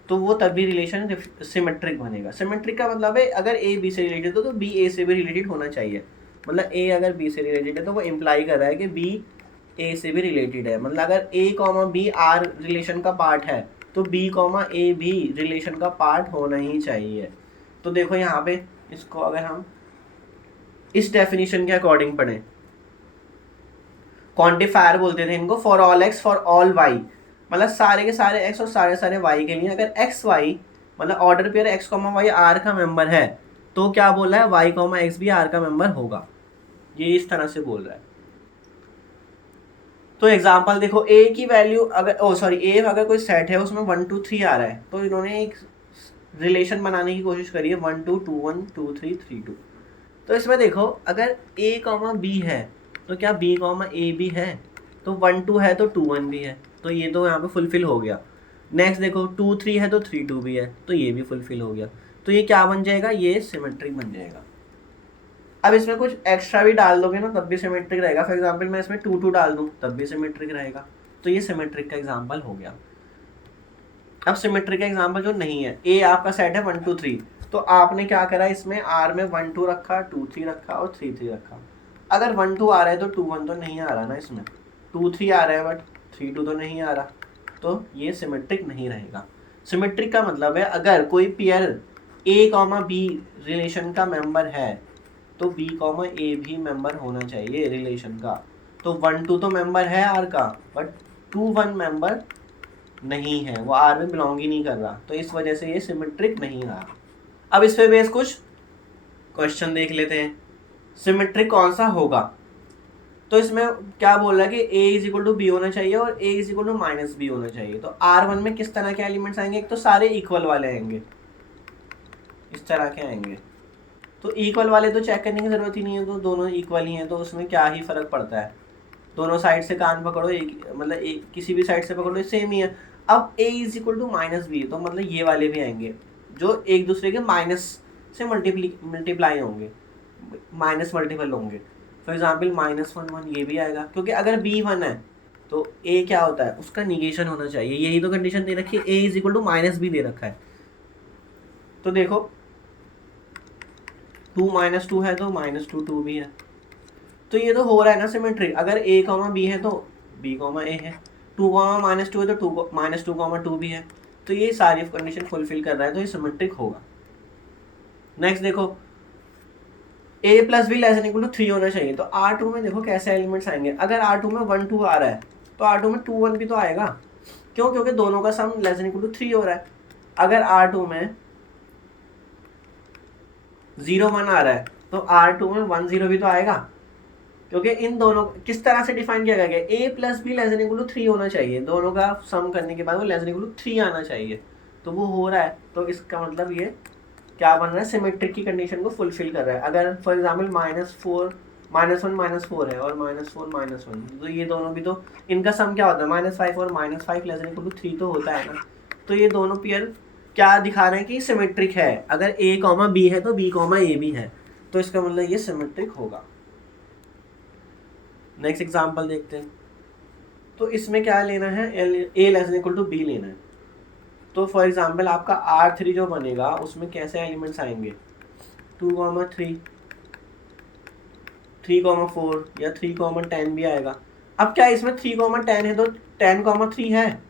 तो वो तभी रिलेशन सिमेट्रिक बनेगा। सिमेट्रिक का मतलब है अगर ए बी से रिलेटेड हो तो बी ए से भी रिलेटेड होना चाहिए। मतलब ए अगर बी से रिलेटेड है तो वो इम्प्लाई कर रहा है कि बी ए से भी रिलेटेड है। मतलब अगर ए कॉमा बी आर रिलेशन का पार्ट है तो बी कॉमा ए भी रिलेशन का पार्ट होना ही चाहिए। तो देखो यहाँ पे इसको अगर हम इस डेफिनेशन के अकॉर्डिंग पढ़ें, क्वांटिफायर बोलते थे इनको, for all x for all Y, मतलब सारे के सारे एक्स और सारे सारे वाई के लिए अगर एक्स वाई मतलब order pair X comma Y R का मेंबर है तो क्या बोल रहा है, वाई कॉमा एक्स भी आर का मेंबर होगा। ये इस तरह से बोल रहा है। तो एग्जांपल देखो, ए की वैल्यू अगर ए अगर कोई सेट है उसमें 1 2 3 आ रहा है, तो इन्होंने एक रिलेशन बनाने की कोशिश करी है 1 2 2 1 2 3 3 2। तो इसमें देखो अगर ए कॉमा बी है तो क्या बी कॉमा ए भी है, तो 1 2 है तो 2 1 भी है, तो ये तो यहाँ पे फुलफिल हो गया। नेक्स्ट देखो 2 3 है तो 3 2 भी है, तो ये भी फुलफिल हो गया। तो ये क्या बन जाएगा, ये सिमेट्रिक बन जाएगा। अब इसमें कुछ एक्स्ट्रा भी डाल दोगे ना तब भी सिमेट्रिक रहेगा। फॉर एग्जांपल मैं इसमें 2 2 डाल दूं तब भी सिमेट्रिक रहेगा। तो ये सिमेट्रिक का एग्जांपल हो गया। अब सिमेट्रिक का एग्जांपल जो नहीं है, ए आपका सेट है 1 2 3, तो आपने क्या करा, इसमें आर में 1 2 रखा, 2 3 रखा और 3 3 रखा। अगर 1 2 आ रहा है तो 2 1 तो नहीं आ रहा ना, इसमें 2 3 आ रहा है बट 3 2 तो नहीं आ रहा, तो ये सिमेट्रिक नहीं रहेगा। सिमेट्रिक का मतलब है अगर कोई पेयर ए कॉमा बी रिलेशन का मेंबर है तो बी कॉमा ए भी मेंबर होना चाहिए रिलेशन का। तो 1 2 तो मेंबर है आर का, बट 2 1 मेंबर नहीं है, वो आर में बिलोंग ही नहीं कर रहा, तो इस वजह से ये सिमेट्रिक नहीं रहा। अब इस पे बेस कुछ क्वेश्चन देख लेते हैं। सिमेट्रिक कौन सा होगा, तो इसमें क्या बोल रहा है कि a is equal to B होना चाहिए और a is equal to minus B होना चाहिए। तो R1 में किस तरह के एलिमेंट्स आएंगे, एक तो सारे इक्वल वाले आएंगे, इस तरह के आएंगे। तो इक्वल वाले तो चेक करने की जरूरत ही नहीं है, तो दोनों इक्वल ही हैं, तो उसमें क्या ही फर्क पड़ता है, दोनों साइड से कान पकड़ो, एक मतलब एक किसी भी साइड से पकड़ो सेम ही है। अब a is equal to minus B, तो मतलब ये वाले भी आएंगे जो एक दूसरे के माइनस से मल्टीप्लाई होंगे, माइनस मल्टीपल होंगे। फॉर एग्जाम्पल -1 1 ये भी आएगा, क्योंकि अगर b 1 है तो a क्या होता है, उसका निगेशन होना चाहिए। यही तो कंडीशन दे रखी है, a is equal to minus b दे रखा है। तो देखो 2 -2 है तो -2 2 भी है, तो ये तो हो रहा है ना सिमेट्रिक। अगर a कॉमा b है तो b कॉमा a है, 2 कॉमा -2 है तो -2 कॉमा 2 भी है, तो ये सारी कंडीशन फुलफिल कर रहा है, तो ये सिमेट्रिक होगा। नेक्स्ट देखो a plus B less than equal to 3 होना चाहिए। तो R2 में देखो कैसे एलिमेंट्स आएंगे, अगर R2 में 1 2 आ रहा है तो R2 में 2 1 भी तो आएगा, क्यों, क्योंकि दोनों का sum less than equal to 3 हो रहा है। अगर R2 में 0 1 आ रहा है तो R2 में 1 0 भी तो आएगा, क्योंकि इन दोनों किस तरह से डिफाइन किया गया है, a plus B less than equal to 3 होना चाहिए, दोनों का सम करने के बाद वो लेस देन इक्वल टू 3 आना चाहिए, तो वो हो रहा है। तो इसका मतलब ये क्या बन रहा है, सिमेट्रिक की कंडीशन को फुलफिल कर रहा है। अगर फॉर एग्जाम्पल -4 -1 -4 है और -4 -1, तो ये दोनों भी तो इनका सम क्या होता है, -5 और -5 लेस देन इक्वल टू 3 तो होता है ना। तो ये दोनों पेयर क्या दिखा रहे हैं कि सिमेट्रिक है, अगर a कॉमा बी है तो b कॉमा a भी है, तो इसका मतलब ये सिमेट्रिक होगा। नेक्स्ट एग्जाम्पल देखते हैं। तो इसमें क्या लेना है, a less than equal to b लेना है। तो फॉर एग्जाम्पल आपका R3 जो बनेगा उसमें कैसे एलिमेंट्स आएंगे, 2 3 3 4 या 3 10 भी आएगा। अब क्या इसमें 3 10 है तो 10 3 है,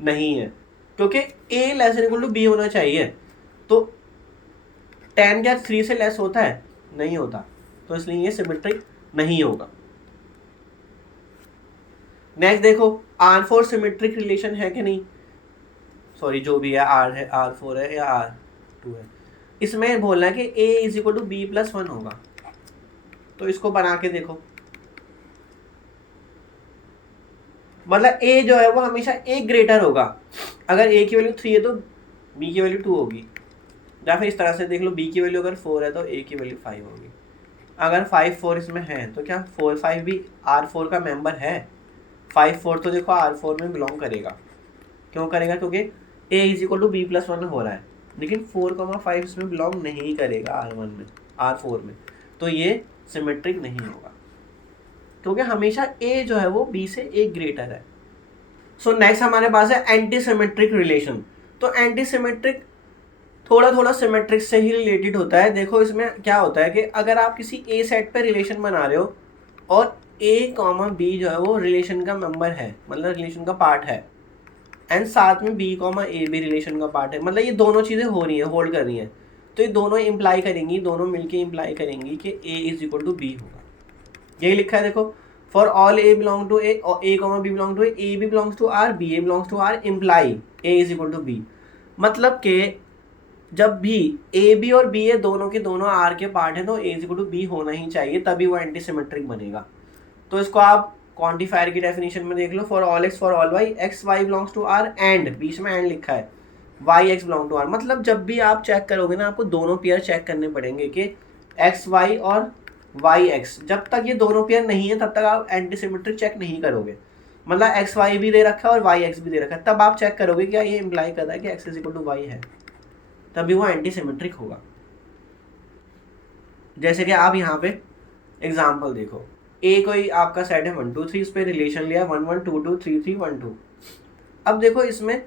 नहीं है, क्योंकि a less than equal to b होना चाहिए। तो 10 क्या 3 से लेस होता है, नहीं होता, तो इसलिए ये सिमेट्रिक नहीं होगा। नेक्स्ट देखो R4 सिमेट्रिक रिलेशन है कि नहीं, सॉरी जो भी है R है, R4 है या R2 है, इसमें बोलना है कि a is equal to b plus 1 होगा। तो इसको बना के देखो, मतलब a जो है वो हमेशा a ग्रेटर होगा, अगर a की वैल्यू 3 है तो b की वैल्यू 2 होगी, या फिर इस तरह से देख लो b की वैल्यू अगर 4 है तो a की वैल्यू 5 होगी। अगर 5 4 इसमें है तो क्या 4 5 भी R4 का मेंबर है, 5 4 तो देखो R4 में बिलोंग करेगा, क्यों करेगा, क्योंकि a is equal to b plus 1 हो रहा है, लेकिन 4 5 इसमें बिलोंग नहीं करेगा R1 में, R4 में, तो ये सिमेट्रिक नहीं होगा, क्योंकि हमेशा a जो है वो b से a ग्रेटर है। सो नेक्स्ट हमारे पास है एंटी सिमेट्रिक रिलेशन। तो एंटी सिमेट्रिक थोड़ा थोड़ा सिमेट्रिक से ही रिलेटेड होता है। देखो इसमें क्या होता है कि अगर आप किसी a सेट पे रिलेशन बना रहे हो और a कॉमा b जो है वो रिलेशन का मेंबर है, मतलब रिलेशन का पार्ट है, एंड साथ में b कॉमा a भी रिलेशन का पार्ट है, मतलब ये दोनों चीज़ें हो रही हैं, होल्ड कर रही हैं, तो ये दोनों इम्प्लाई करेंगी, दोनों मिलके इम्प्लाई करेंगी कि a is equal to b होगा। यही लिखा है देखो, for all a belong to a comma b belong to a b belongs to r, b a belongs to r, imply a is equal to b। मतलब कि जब भी a b और b a दोनों के दोनों r के part हैं तो a is equal to b होना ही चाहिए, तभी वो एंटी सिमेट्रिक बनेगा। तो इसको आप क्वांटिफायर की डेफिनेशन में देख लो, for all x for all y, x y belongs to R and, बीच में एंड लिखा है, y x belong to R. मतलब जब भी आप चेक करोगे ना, आपको दोनों पेयर चेक करने पड़ेंगे कि एक्स वाई और वाई एक्स, जब तक ये दोनों पेयर नहीं है तब तक आप एंटी सिमेट्रिक चेक नहीं करोगे। मतलब एक्स वाई भी दे रखा है और वाई एक्स भी दे रखा है, तब आप चेक करोगे क्या ये इम्प्लाई करता है कि x is equal to y है, तभी वो एंटी सिमेट्रिक होगा। जैसे कि आप यहाँ पे एग्जाम्पल देखो, ए कोई आपका सेट है 1 2 3, इस पे रिलेशन लिया 1 1 2 2 3 3 1 2। अब देखो इसमें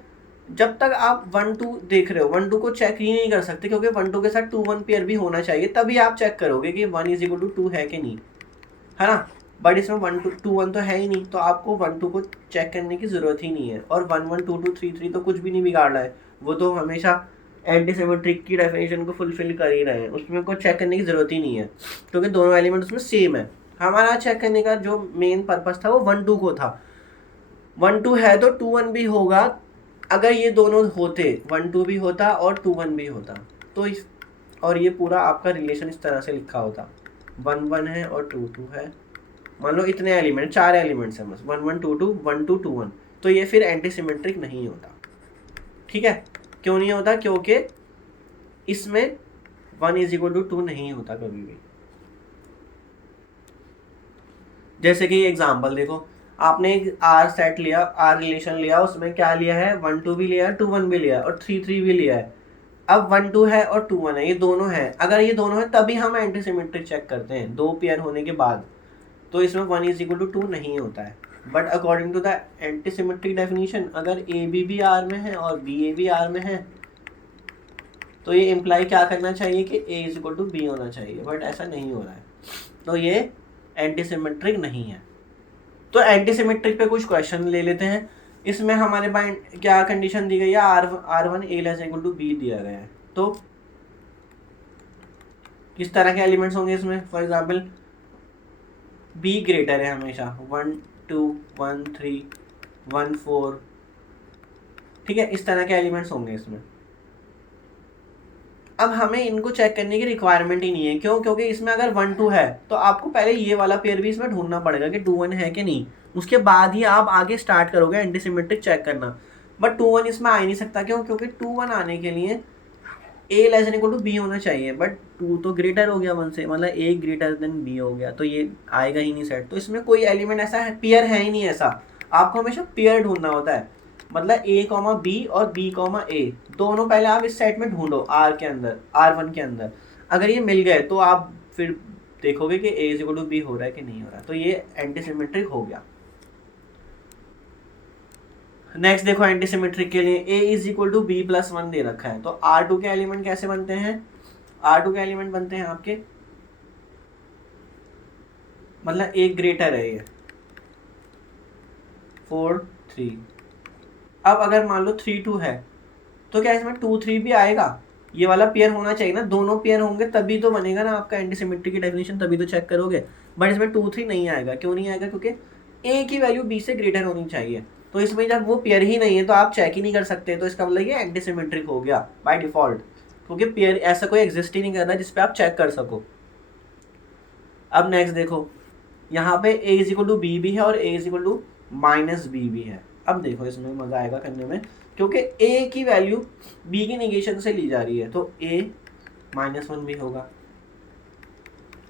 जब तक आप 1 2 देख रहे हो, 1 2 को चेक ही नहीं कर सकते, क्योंकि 1 2 के साथ 2 1 पेयर भी होना चाहिए, तभी आप चेक करोगे कि 1 इज इक्वल टू 2 है कि नहीं, है ना। बट इसमें 1 2 1 तो है ही नहीं, तो आपको 1 2 को चेक करने की ज़रूरत ही नहीं है, और 1 1 2 2 3 3 तो कुछ भी नहीं बिगाड़ रहा है, वो तो हमेशा एंटी सिमेट्रिक की डेफिनेशन को फुलफिल कर ही रहे हैं, उसमें कोई चेक करने की ज़रूरत ही नहीं है, क्योंकि दोनों एलिमेंट उसमें सेम है। हमारा चेक करने का जो मेन पर्पस था वो 1 2 को था, 1 2 है तो 2 1 भी होगा, अगर ये दोनों होते 1 2 भी होता और 2 1 भी होता, तो और ये पूरा आपका रिलेशन इस तरह से लिखा होता, 1 1 है और 2 2 है, मान लो इतने एलिमेंट, 4 एलिमेंट्स हैं बस, 1 1 2 2 1 2 2 1, तो ये फिर एंटी सिमेट्रिक नहीं होता। ठीक है, क्यों नहीं होता? क्योंकि इसमें 1 = 2 नहीं होता कभी भी। जैसे कि एग्जांपल देखो, आपने एक आर सेट लिया, आर रिलेशन लिया, उसमें क्या लिया है, 1 2 भी लिया है, 2 1 भी लिया है और 3 3 भी लिया है। अब 1 2 है और 2 1 है, ये दोनों है। अगर ये दोनों है तभी हम एंटी सिमेट्रिक चेक करते हैं, दो पेयर होने के बाद। तो इसमें 1 = 2 नहीं होता है। But according to the anti symmetric definition, अगर ए बी भी आर में है और बी ए भी आर में है, तो ये इम्प्लाई क्या करना चाहिए कि ए = बी होना चाहिए, बट ऐसा नहीं हो रहा है, तो ये एंटी सिमेट्रिक नहीं है। तो एंटी सिमेट्रिक पे कुछ क्वेश्चन ले लेते हैं। इसमें हमारे पास क्या कंडीशन दी गई है, R1 A < B दिया गया है। तो किस तरह के एलिमेंट्स होंगे इसमें? फॉर एग्जाम्पल B ग्रेटर है हमेशा, 1 2 1 3 1 4, ठीक है, इस तरह के एलिमेंट्स होंगे इसमें। अब हमें इनको चेक करने की रिक्वायरमेंट ही नहीं है। क्यों? क्योंकि इसमें अगर 1 2 है तो आपको पहले ये वाला पेयर भी इसमें ढूंढना पड़ेगा कि 2 1 है कि नहीं, उसके बाद ही आप आगे स्टार्ट करोगे एंटीसिमेट्रिक चेक करना। बट 2 1 इसमें आ ही नहीं सकता। क्यों? क्योंकि 2 1 आने के लिए A < B होना चाहिए, बट 2 तो ग्रेटर हो गया 1 से, मतलब A ग्रेटर देन B हो गया, तो ये आएगा ही नहीं सेट। तो इसमें कोई एलिमेंट ऐसा है, पेयर है ही नहीं ऐसा। आपको हमेशा पेयर ढूंढना होता है, मतलब A, B और B, A दोनों पहले आप इस सेट में ढूंढो, R के अंदर, R1 के अंदर। अगर ये मिल गए तो आप फिर देखोगे कि A = B हो रहा है कि नहीं हो रहा है, तो ये एंटीसिमेट्रिक हो गया। नेक्स्ट देखो, एंटीसिमेट्रिक के लिए A = B + 1 दे रखा है, तो R2 के एलिमेंट कैसे बनते हैं? R2 के एलिमेंट बनते हैं आपके, मतलब एक ग्रेटर है ये 4 3। अब अगर मान लो 3 2 है, तो क्या इसमें 2 3 भी आएगा? ये वाला पेयर होना चाहिए ना, दोनों पेयर होंगे तभी तो बनेगा ना आपका एंटीसिमेट्रिक की डेफिनेशन, तभी तो चेक करोगे। बट इसमें 2 3 नहीं आएगा। क्यों नहीं आएगा? क्योंकि A की वैल्यू B से ग्रेटर होनी चाहिए। तो इसमें जब वो पेयर ही नहीं है तो आप चेक ही नहीं कर सकते, तो इसका मतलब ये एंटीसिमेट्रिक हो गया बाय डिफॉल्ट, क्योंकि पेयर ऐसा कोई एग्जिस्ट ही नहीं कर रहा है जिसपे आप चेक कर सको। अब नेक्स्ट देखो, यहाँ पे A = B भी है और A = -B भी है। अब देखो इसमें मजा आएगा करने में, क्योंकि A की वैल्यू B की निगेशन से ली जा रही है, तो A -1 भी होगा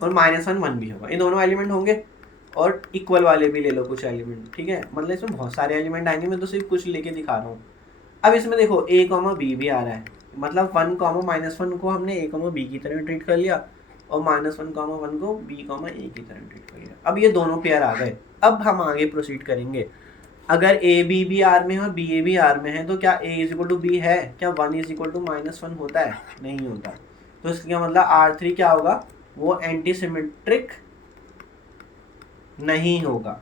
और -1 1 भी होगा। ये दोनों एलिमेंट होंगे और इक्वल वाले भी ले लो कुछ एलिमेंट, ठीक है, मतलब इसमें बहुत सारे एलिमेंट आएंगे, मैं तो सिर्फ कुछ लेके दिखा रहा हूँ। अब इसमें देखो A, B भी आ रहा है, मतलब 1, -1 को हमने A, B की तरह ट्रीट कर लिया और -1, 1 को B, A की तरह ट्रीट कर लिया। अब ये दोनों पेयर आ गए। अब हम आगे प्रोसीड करेंगे। अगर A B भी R में है और B A भी R में है, तो क्या A = B है? क्या 1 = -1 होता है? नहीं होता। तो इसका मतलब R3 क्या होगा? वो एंटीसिमेट्रिक नहीं होगा।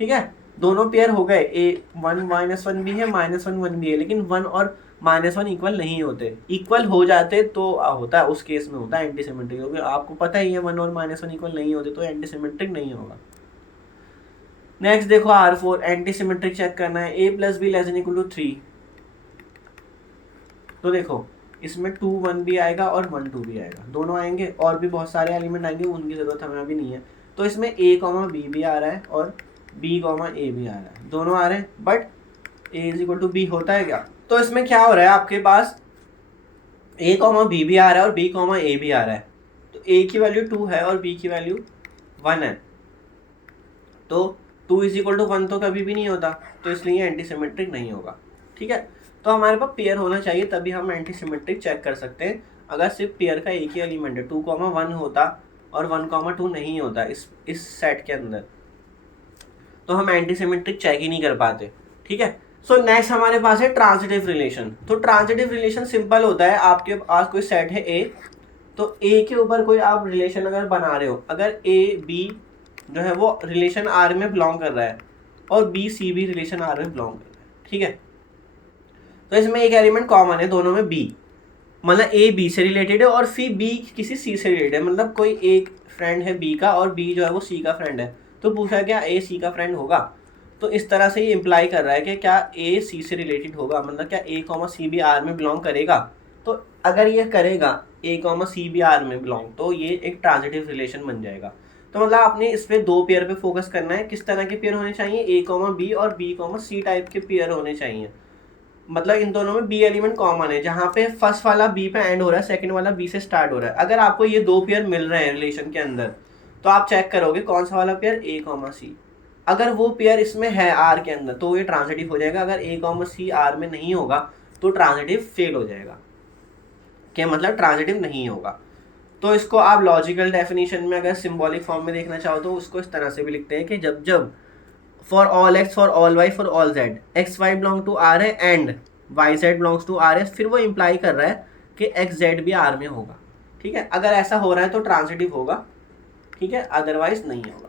ठीक है, दोनों पेयर हो गए, A 1 -1 भी है, -1 1 भी है, लेकिन 1 और -1 इक्वल नहीं होते। इक्वल हो जाते तो होता है, उस केस में होता है एंटीसिमेट्रिक, क्योंकि आपको पता ही है 1 और -1 इक्वल नहीं होते, तो एंटीसिमेट्रिक नहीं होगा। नेक्स्ट देखो R4, एंटीसिमेट्रिक चेक करना है, A + B < 3। तो देखो इसमें 2 1 भी आएगा और 1 2 भी आएगा, दोनों आएंगे, और भी बहुत सारे एलिमेंट आएंगे, उनकी ज़रूरत हमें अभी नहीं है। तो इसमें A, B भी आ रहा है और B, A भी आ रहा है, दोनों आ रहे हैं, बट A = B होता है क्या? तो इसमें क्या हो रहा है, आपके पास A, B भी आ रहा है और B, A भी आ रहा है, तो A की वैल्यू 2 है और B की वैल्यू 1 है, तो 2 = 1 तो कभी भी नहीं होता, तो इसलिए एंटीसिमेट्रिक नहीं होगा। ठीक है, तो हमारे पास पेयर होना चाहिए तभी हम एंटीसिमेट्रिक चेक कर सकते हैं। अगर सिर्फ पेयर का एक ही एलिमेंट है, 2, 1 होता और 1, 2 नहीं होता इस सेट के अंदर, तो हम एंटीसिमेट्रिक चेक ही नहीं कर पाते। ठीक है, सो नेक्स्ट हमारे पास है ट्रांजिटिव रिलेशन। तो ट्रांजिटिव रिलेशन सिंपल होता है, आपके पास कोई सेट है A, तो A के ऊपर कोई आप रिलेशन अगर बना रहे हो, अगर A B जो है वो रिलेशन R में बिलोंग कर रहा है और B C भी रिलेशन R में बिलोंग कर रहा है, ठीक है, तो इसमें एक एलिमेंट कॉमन है दोनों में, B, मतलब A B से रिलेटेड है और फिर B किसी C से रिलेटेड है, मतलब कोई एक फ्रेंड है B का और B जो है वो C का फ्रेंड है, तो पूछा क्या A C का फ्रेंड होगा? तो इस तरह से ये इम्प्लाई कर रहा है कि क्या A C से रिलेटेड होगा, मतलब क्या A, C भी R में बिलोंग करेगा। तो अगर ये करेगा A, C भी R में बिलोंग, तो ये एक ट्रांजिटिव रिलेशन बन जाएगा। तो मतलब आपने इस पे 2 पेयर पे फोकस करना है। किस तरह के पेयर होने चाहिए, ए कॉमा बी और बी कॉमा सी टाइप के पेयर होने चाहिए। मतलब इन दोनों में बी एलिमेंट कॉमन है, जहाँ पे फर्स्ट वाला बी पे एंड हो रहा है, सेकंड वाला बी से स्टार्ट हो रहा है। अगर आपको ये 2 पेयर मिल रहे हैं रिलेशन के अंदर, तो आप चेक करोगे कौन सा वाला पेयर, ए कॉमा सी। अगर वो पेयर इसमें है आर के अंदर तो ये ट्रांजिटिव हो जाएगा। अगर ए कॉमा सी आर में नहीं होगा तो ट्रांजिटिव फेल हो जाएगा। क्या मतलब ट्रांजिटिव नहीं होगा। तो इसको आप लॉजिकल डेफिनेशन में अगर सिंबॉलिक फॉर्म में देखना चाहो तो उसको इस तरह से भी लिखते हैं कि जब जब for all x for all y for all z x y belong to R है and y z belongs to R है, फिर वो इम्प्लाई कर रहा है कि एक्स जेड भी आर में होगा। ठीक है, अगर ऐसा हो रहा है तो ट्रांजिटिव होगा। ठीक है, अदरवाइज नहीं होगा।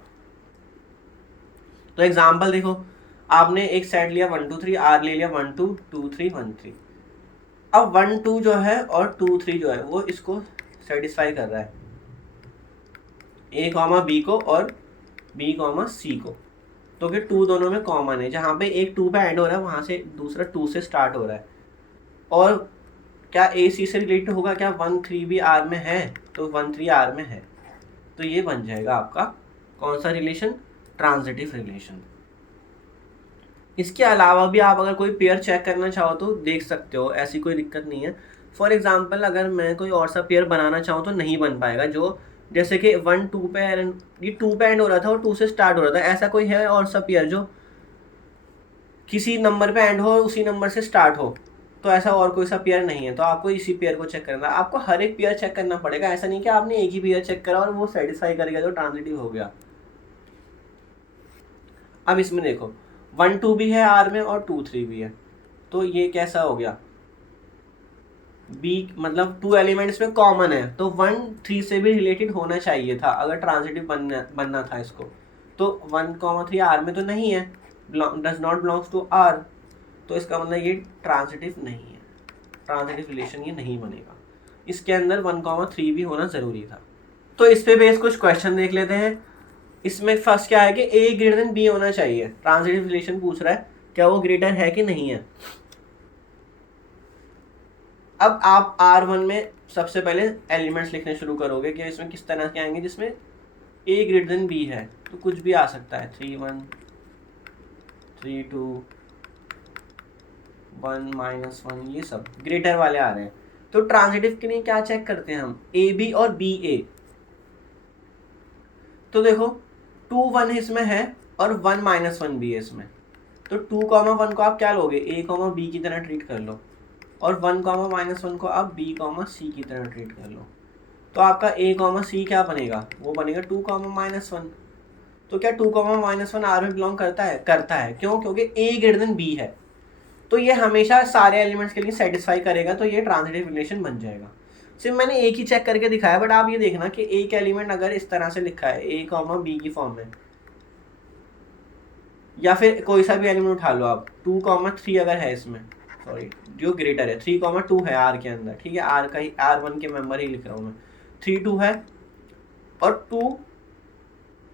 तो एग्जाम्पल देखो, आपने एक सेट लिया 1 2 3, आर ले लिया 1 2 2 3 1 3। अब 1 2 जो है और 2 3 जो है वो इसको सेटिस्फाई कर रहा है, ए कॉमा बी को और बी कॉमा सी को। तो फिर 2 दोनों में कॉमन है, जहाँ पे एक 2 पे एंड हो रहा है वहाँ से दूसरा 2 से स्टार्ट हो रहा है। और क्या ए सी से रिलेटेड होगा, क्या 1 3 भी आर में है, तो 1 3 आर में है। तो ये बन जाएगा आपका कौन सा रिलेशन, ट्रांजिटिव रिलेशन। इसके अलावा भी आप अगर कोई पेयर चेक करना चाहो तो देख सकते हो, ऐसी कोई दिक्कत नहीं है। फॉर एग्जांपल अगर मैं कोई और सा पेयर बनाना चाहूँ तो नहीं बन पाएगा, जो जैसे कि 1 2 पे ये 2 पे एंड हो रहा था और 2 से स्टार्ट हो रहा था। ऐसा कोई है और सा पेयर जो किसी नंबर पे एंड हो और उसी नंबर से स्टार्ट हो, तो ऐसा और कोई सा पेयर नहीं है। तो आपको इसी पेयर को चेक करना है। आपको हर एक पेयर चेक करना पड़ेगा, ऐसा नहीं कि आपने एक ही पेयर चेक करा और वो सेटिस्फाई कर गया तो ट्रांजिटिव हो गया। अब इसमें देखो 1 2 भी है आर में और 2 3 भी है, तो ये कैसा हो गया, बी मतलब 2 एलिमेंट्स में कॉमन है, तो 1 3 से भी रिलेटेड होना चाहिए था अगर ट्रांजिटिव बनना था इसको। तो 1 3 आर में तो नहीं है, does not belongs to r, तो इसका मतलब ये ट्रांजिटिव नहीं है, ट्रांजिटिव रिलेशन ये नहीं बनेगा। इसके अंदर 1 3 भी होना ज़रूरी था। तो इस पे बेस कुछ क्वेश्चन देख लेते हैं। इसमें फर्स्ट क्या है कि ए ग्रेटर देन बी होना चाहिए। ट्रांजिटिव रिलेशन पूछ रहा है क्या वो ग्रेटर है कि नहीं है। अब आप R1 में सबसे पहले एलिमेंट्स लिखने शुरू करोगे कि इसमें किस तरह के आएंगे, जिसमें ए ग्रेटर देन बी है तो कुछ भी आ सकता है, 3 1 3 2 1 -1, ये सब ग्रेटर वाले आ रहे हैं। तो ट्रांजिटिव के लिए क्या चेक करते हैं हम, ए बी और बी ए। तो देखो 2 1 इसमें है और 1 -1 भी है इसमें, तो 2 1 को आप क्या लोगे, ए बी की तरह ट्रीट कर लो, और 1 -1 को आप बी सी की तरह ट्रीट कर लो। तो आपका ए सी क्या बनेगा, वो बनेगा 2 -1। तो क्या 2 -1 आर में बिलोंग करता है, करता है। क्यों, क्योंकि ए ग्रेटर देन बी है, तो ये हमेशा सारे एलिमेंट्स के लिए सेटिस्फाई करेगा, तो ये ट्रांजिटिव रिलेशन बन जाएगा। सिर्फ मैंने एक ही चेक करके दिखाया, बट आप ये देखना कि एक एलिमेंट अगर इस तरह से लिखा है ए बी की फॉर्म में, या फिर कोई सा भी एलिमेंट उठा लो आप, 2 3 अगर है इसमें, सॉरी जो ग्रेटर है, 3 2 है आर के अंदर, ठीक है, आर का ही R1 के मेंबर ही लिख रहा हूँ मैं, 3 2 है और 2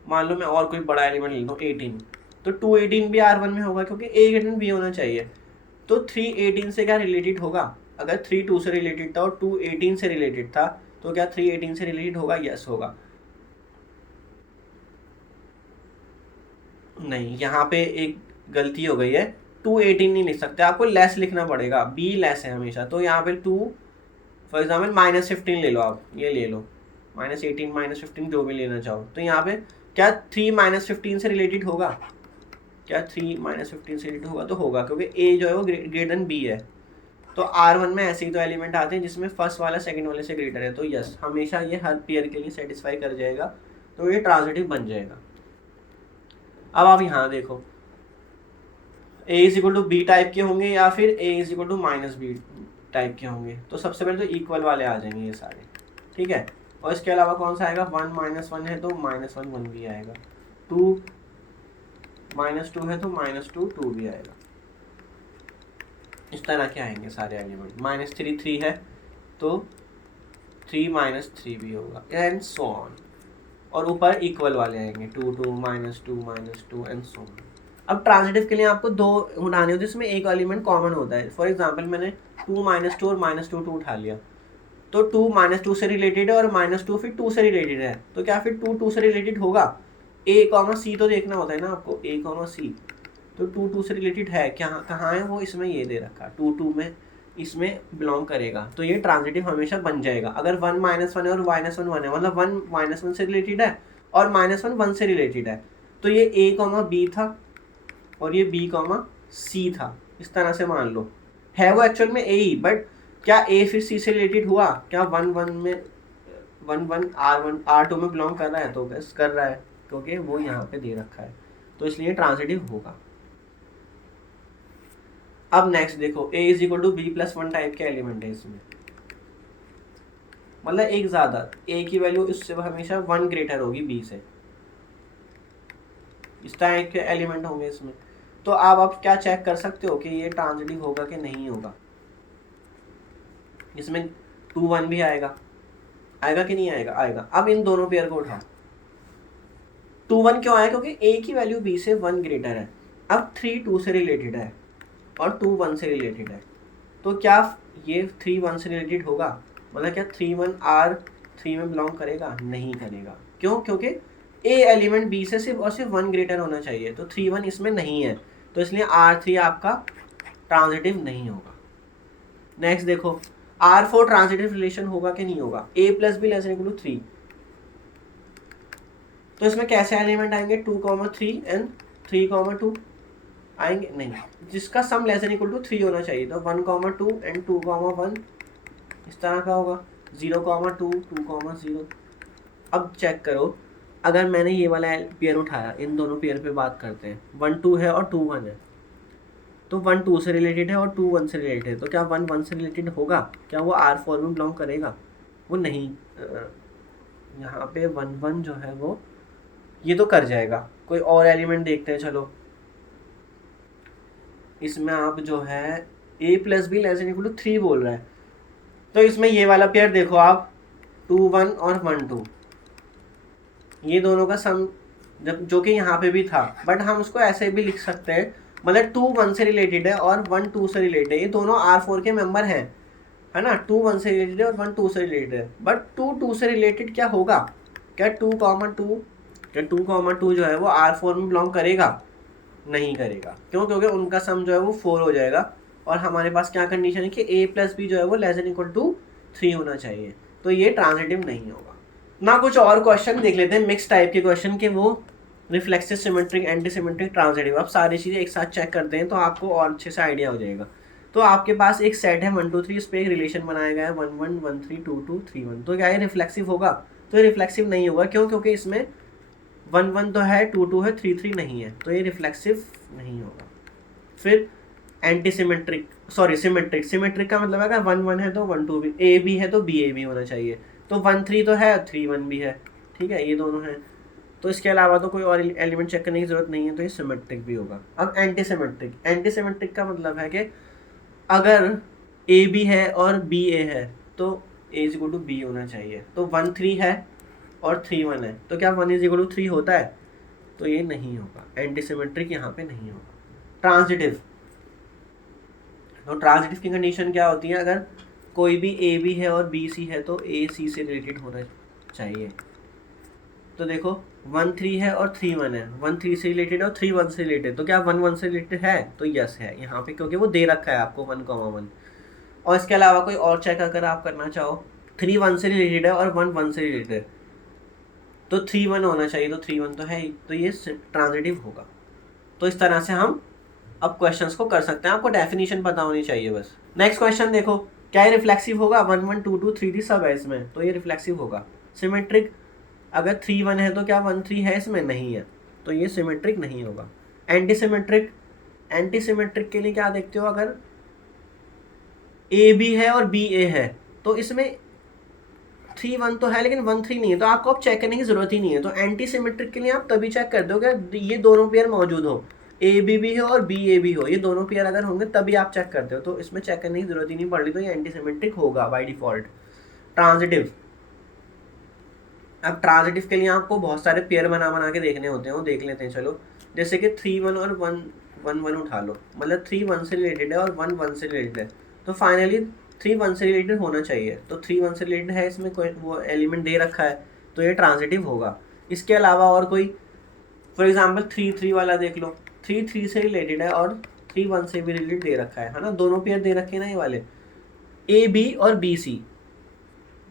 मान लो मैं और कोई बड़ा एलिमेंट ले लूँ 18, तो 2 18 भी R1 में होगा क्योंकि ए ग्रेटर देन बी होना चाहिए। तो 3 18 से क्या रिलेटेड होगा, अगर 3 2 से रिलेटेड था और 2 18 से रिलेटेड था, तो क्या 3 18 से रिलेटेड होगा, यस होगा। नहीं, यहाँ पे एक गलती हो गई है, 2 18 नहीं लिख सकते, आपको लेस लिखना पड़ेगा, बी लेस है हमेशा। तो यहाँ पे 2 फॉर एग्जाम्पल -15 ले लो, आप ये ले लो -18 -15 जो भी लेना चाहो। तो यहाँ पे क्या 3 -15 से रिलेटेड होगा, क्या 3 -15 से रिलेटेड होगा, तो होगा क्योंकि ए जो है वो ग्रेटर देन बी है। तो R1 में ऐसे ही तो एलिमेंट आते हैं जिसमें फर्स्ट वाला सेकंड वाले से ग्रेटर है, तो यस हमेशा ये हर पेयर के लिए सेटिस्फाई कर जाएगा, तो ये ट्रांजिटिव बन जाएगा। अब आप यहाँ देखो, A = B टाइप के होंगे या फिर A = -B टाइप के होंगे, तो सबसे पहले तो इक्वल वाले आ जाएंगे ये सारे, ठीक है। और इसके अलावा कौन सा आएगा, 1 -1 है तो -1 1 भी आएगा, 2 -2 है तो -2 2 भी आएगा। इस तरह के आएंगे सारे एलिमेंट। -3 3 है तो 3 -3 भी होगा, एंड सो ऑन। और ऊपर इक्वल वाले आएंगे, 2 2 -2 एंड सो ऑन। अब ट्रांजिटिव के लिए आपको 2 उठाने होते हैं, इसमें एक एलिमेंट कॉमन होता है। फॉर एग्जांपल मैंने 2 -2 और -2 2 उठा लिया, तो 2 -2 से रिलेटेड है और -2 फिर 2 से रिलेटेड है, तो क्या फिर 2 2 से रिलेटेड होगा? ए कॉमा सी तो देखना होता है ना आपको, ए कॉमा सी, तो 2 2 से रिलेटेड है क्या, कहाँ है वो, इसमें ये दे रखा 2 2 में इसमें बिलोंग करेगा, तो ये ट्रांजिटिव हमेशा बन जाएगा। अगर 1 -1 है और -1 1 है, मतलब 1 -1 से रिलेटेड है और -1 1 से रिलेटेड है, तो ये ए कॉमा बी था और ये बी कॉमा सी था, इस तरह से मान लो। है वो एक्चुअल में ए ही, बट क्या ए फिर सी से रिलेटेड हुआ? क्या 1 1 में 1 1 R1 R2 में बिलोंग कर रहा है? तो बस कर रहा है, क्योंकि वो यहाँ पे दे रखा है, तो इसलिए ट्रांजिटिव होगा। अब नेक्स्ट देखो, a is equal to b plus 1 type के एलिमेंट है इसमें, मतलब एक ज़्यादा, a की वैल्यू इससे हमेशा 1 ग्रेटर होगी b से, इस टाइप के एलिमेंट होंगे इसमें। तो आप क्या चेक कर सकते हो कि ये ट्रांजिटिव होगा कि नहीं होगा? इसमें 2 1 भी आएगा, आएगा कि नहीं आएगा? आएगा। अब इन दोनों पेयर को उठाओ, 2 1 क्यों आया? क्योंकि a की वैल्यू b से 1 ग्रेटर है। अब 3 2 से रिलेटेड है और 2 1 से रिलेटेड है, तो क्या ये 3 1 से रिलेटेड होगा? मतलब क्या 3 1 R3 में बिलोंग करेगा? नहीं करेगा। क्यों? क्योंकि a एलिमेंट b से सिर्फ और सिर्फ 1 ग्रेटर होना चाहिए, तो 3 1 इसमें नहीं है, तो इसलिए R3 आपका ट्रांजिटिव नहीं होगा। नेक्स्ट देखो, R4 ट्रांजिटिव रिलेशन होगा कि नहीं होगा? a plus B less than equal to 3, तो इसमें कैसे एलिमेंट आएंगे? 2 3 एंड 3 2 आएंगे? नहीं, जिसका sum less than equal to 3 होना चाहिए, तो 1 2 एंड 2 1 इस तरह का होगा, 0 2 2 0। अब चेक करो, अगर मैंने ये वाला पेयर उठाया, इन दोनों पेयर पे बात करते हैं, 1 2 है और 2 1 है, तो 1 2 से रिलेटेड है और 2 1 से रिलेटेड है, तो क्या 1 1 से रिलेटेड होगा? क्या वो R4 में बिलोंग करेगा? वो नहीं। यहाँ पे 1 1 जो है वो ये तो कर जाएगा। कोई और एलिमेंट देखते हैं, चलो इसमें आप जो है a plus B less than equal to 3 बोल रहा है, तो इसमें ये वाला पेयर देखो आप, 2 1 और 1 2, ये दोनों का सम जब जो कि यहाँ पे भी था, बट हम उसको ऐसे भी लिख सकते हैं, मतलब 2 1 से रिलेटेड है और 1 2 से रिलेटेड है, ये दोनों R4 के मेंबर हैं, है ना। 2 1 से रिलेटेड है और 1 2 से रिलेटेड है, बट 2 2 से रिलेटेड क्या होगा? क्या 2 2 क्या 2 2 जो है वो R4 में बिलोंग करेगा? नहीं करेगा। क्यों? क्योंकि उनका सम जो है वो 4 हो जाएगा, और हमारे पास क्या कंडीशन है कि a प्लस बी जो है वो लेस देन इक्वल टू 3 होना चाहिए, तो ये ट्रांजिटिव नहीं होगा ना। कुछ और क्वेश्चन देख लेते हैं, मिक्स टाइप के क्वेश्चन के, वो reflexive, symmetric, anti symmetric, transitive. आप सारी चीज़ें एक साथ चेक करते हैं तो आपको और अच्छे से आइडिया हो जाएगा। तो आपके पास एक सेट है 1 2 3, इस पर एक रिलेशन बनाया गया है 1 1 1 3 2 2 3 1, तो क्या ये रिफ्लेक्सिव होगा? तो ये रिफ्लेक्सिव नहीं होगा। क्यों? क्योंकि इसमें 1 1 तो है, 2 2 है, 3 3 नहीं है, तो ये रिफ्लेक्सिव नहीं होगा। फिर anti symmetric, sorry symmetric, symmetric का मतलब है अगर 1 1 है तो 1 2 भी, ए बी है तो बी ए भी होना चाहिए, तो 1 3 तो है, 3 1 भी है, ठीक है, ये दोनों हैं। तो इसके अलावा तो कोई और एलिमेंट चेक करने की जरूरत नहीं है, तो ये सिमेट्रिक भी होगा। अब एंटी सिमेट्रिक, एंटी सिमेट्रिक का मतलब है कि अगर ए बी है और बी ए है तो ए इज इक्वल टू बी होना चाहिए, तो 1 3 है और 3 1 है, तो क्या 1 इज इक्वल टू 3 होता है? तो ये नहीं होगा, एंटी सिमेट्रिक यहाँ पे नहीं होगा। ट्रांजिटिव, तो ट्रांजिटिव की कंडीशन क्या होती है? अगर कोई भी ए बी है और बी सी है तो ए सी से रिलेटेड होना चाहिए। तो देखो 1 3 है और 3 1 है, 1 3 से रिलेटेड और 3 1 से रिलेटेड, तो क्या 1 1 से रिलेटेड है? तो यस है यहाँ पे, क्योंकि वो दे रखा है आपको 1 1। और इसके अलावा कोई और चेक अगर आप करना चाहो, 3 1 से रिलेटेड है और 1 1 से रिलेटेड है, तो 3 1 होना चाहिए, तो 3 1 तो है ही, तो ये ट्रांजिटिव होगा। तो इस तरह से हम अब क्वेश्चंस को कर सकते हैं, आपको डेफिनेशन पता होनी चाहिए बस। नेक्स्ट क्वेश्चन देखो, क्या ये रिफ्लेक्सिव होगा? 1 1 2 2 3 3 सब है इसमें, तो ये रिफ्लेक्सिव होगा। सिमेट्रिक, अगर 3 1 है तो क्या 1 3 है इसमें? नहीं है, तो ये सिमेट्रिक नहीं होगा। एंटी सिमेट्रिक, एंटी सिमेट्रिक के लिए क्या देखते हो? अगर ए बी है और बी ए है, तो इसमें 3 1 तो है लेकिन 1 3 नहीं है, तो आपको अब चेक करने की जरूरत ही नहीं है। तो एंटी सिमेट्रिक के लिए आप तभी चेक कर दोगे ये दोनों पेयर मौजूद हो, ए बी भी हो और बी ए भी हो, ये दोनों पेयर अगर होंगे तभी आप चेक करते हो, तो इसमें चेक करने की जरूरत ही नहीं पड़ रही, तो ये एंटी सिमेट्रिक होगा बाय डिफॉल्ट। ट्रांजिटिव, अब ट्रांजिटिव के लिए आपको बहुत सारे पेयर बना के देखने होते हैं, वो देख लेते हैं चलो। जैसे कि 3 1 और 1 1 1 उठा लो, मतलब 3 1 से रिलेटेड है और 1 1 से रिलेटेड है, तो फाइनली 3 1 से रिलेटेड होना चाहिए, तो 3 1 से रिलेटेड है, इसमें कोई वो एलिमेंट दे रखा है तो ये ट्रांजिटिव होगा। इसके अलावा और कोई, फॉर एग्जांपल 3 3 वाला देख लो, 3 3 से रिलेटेड है और 3 1 से भी रिलेटेड दे रखा है ना, दोनों पेयर दे रखे हैं ना ये वाले, ए बी और बी सी।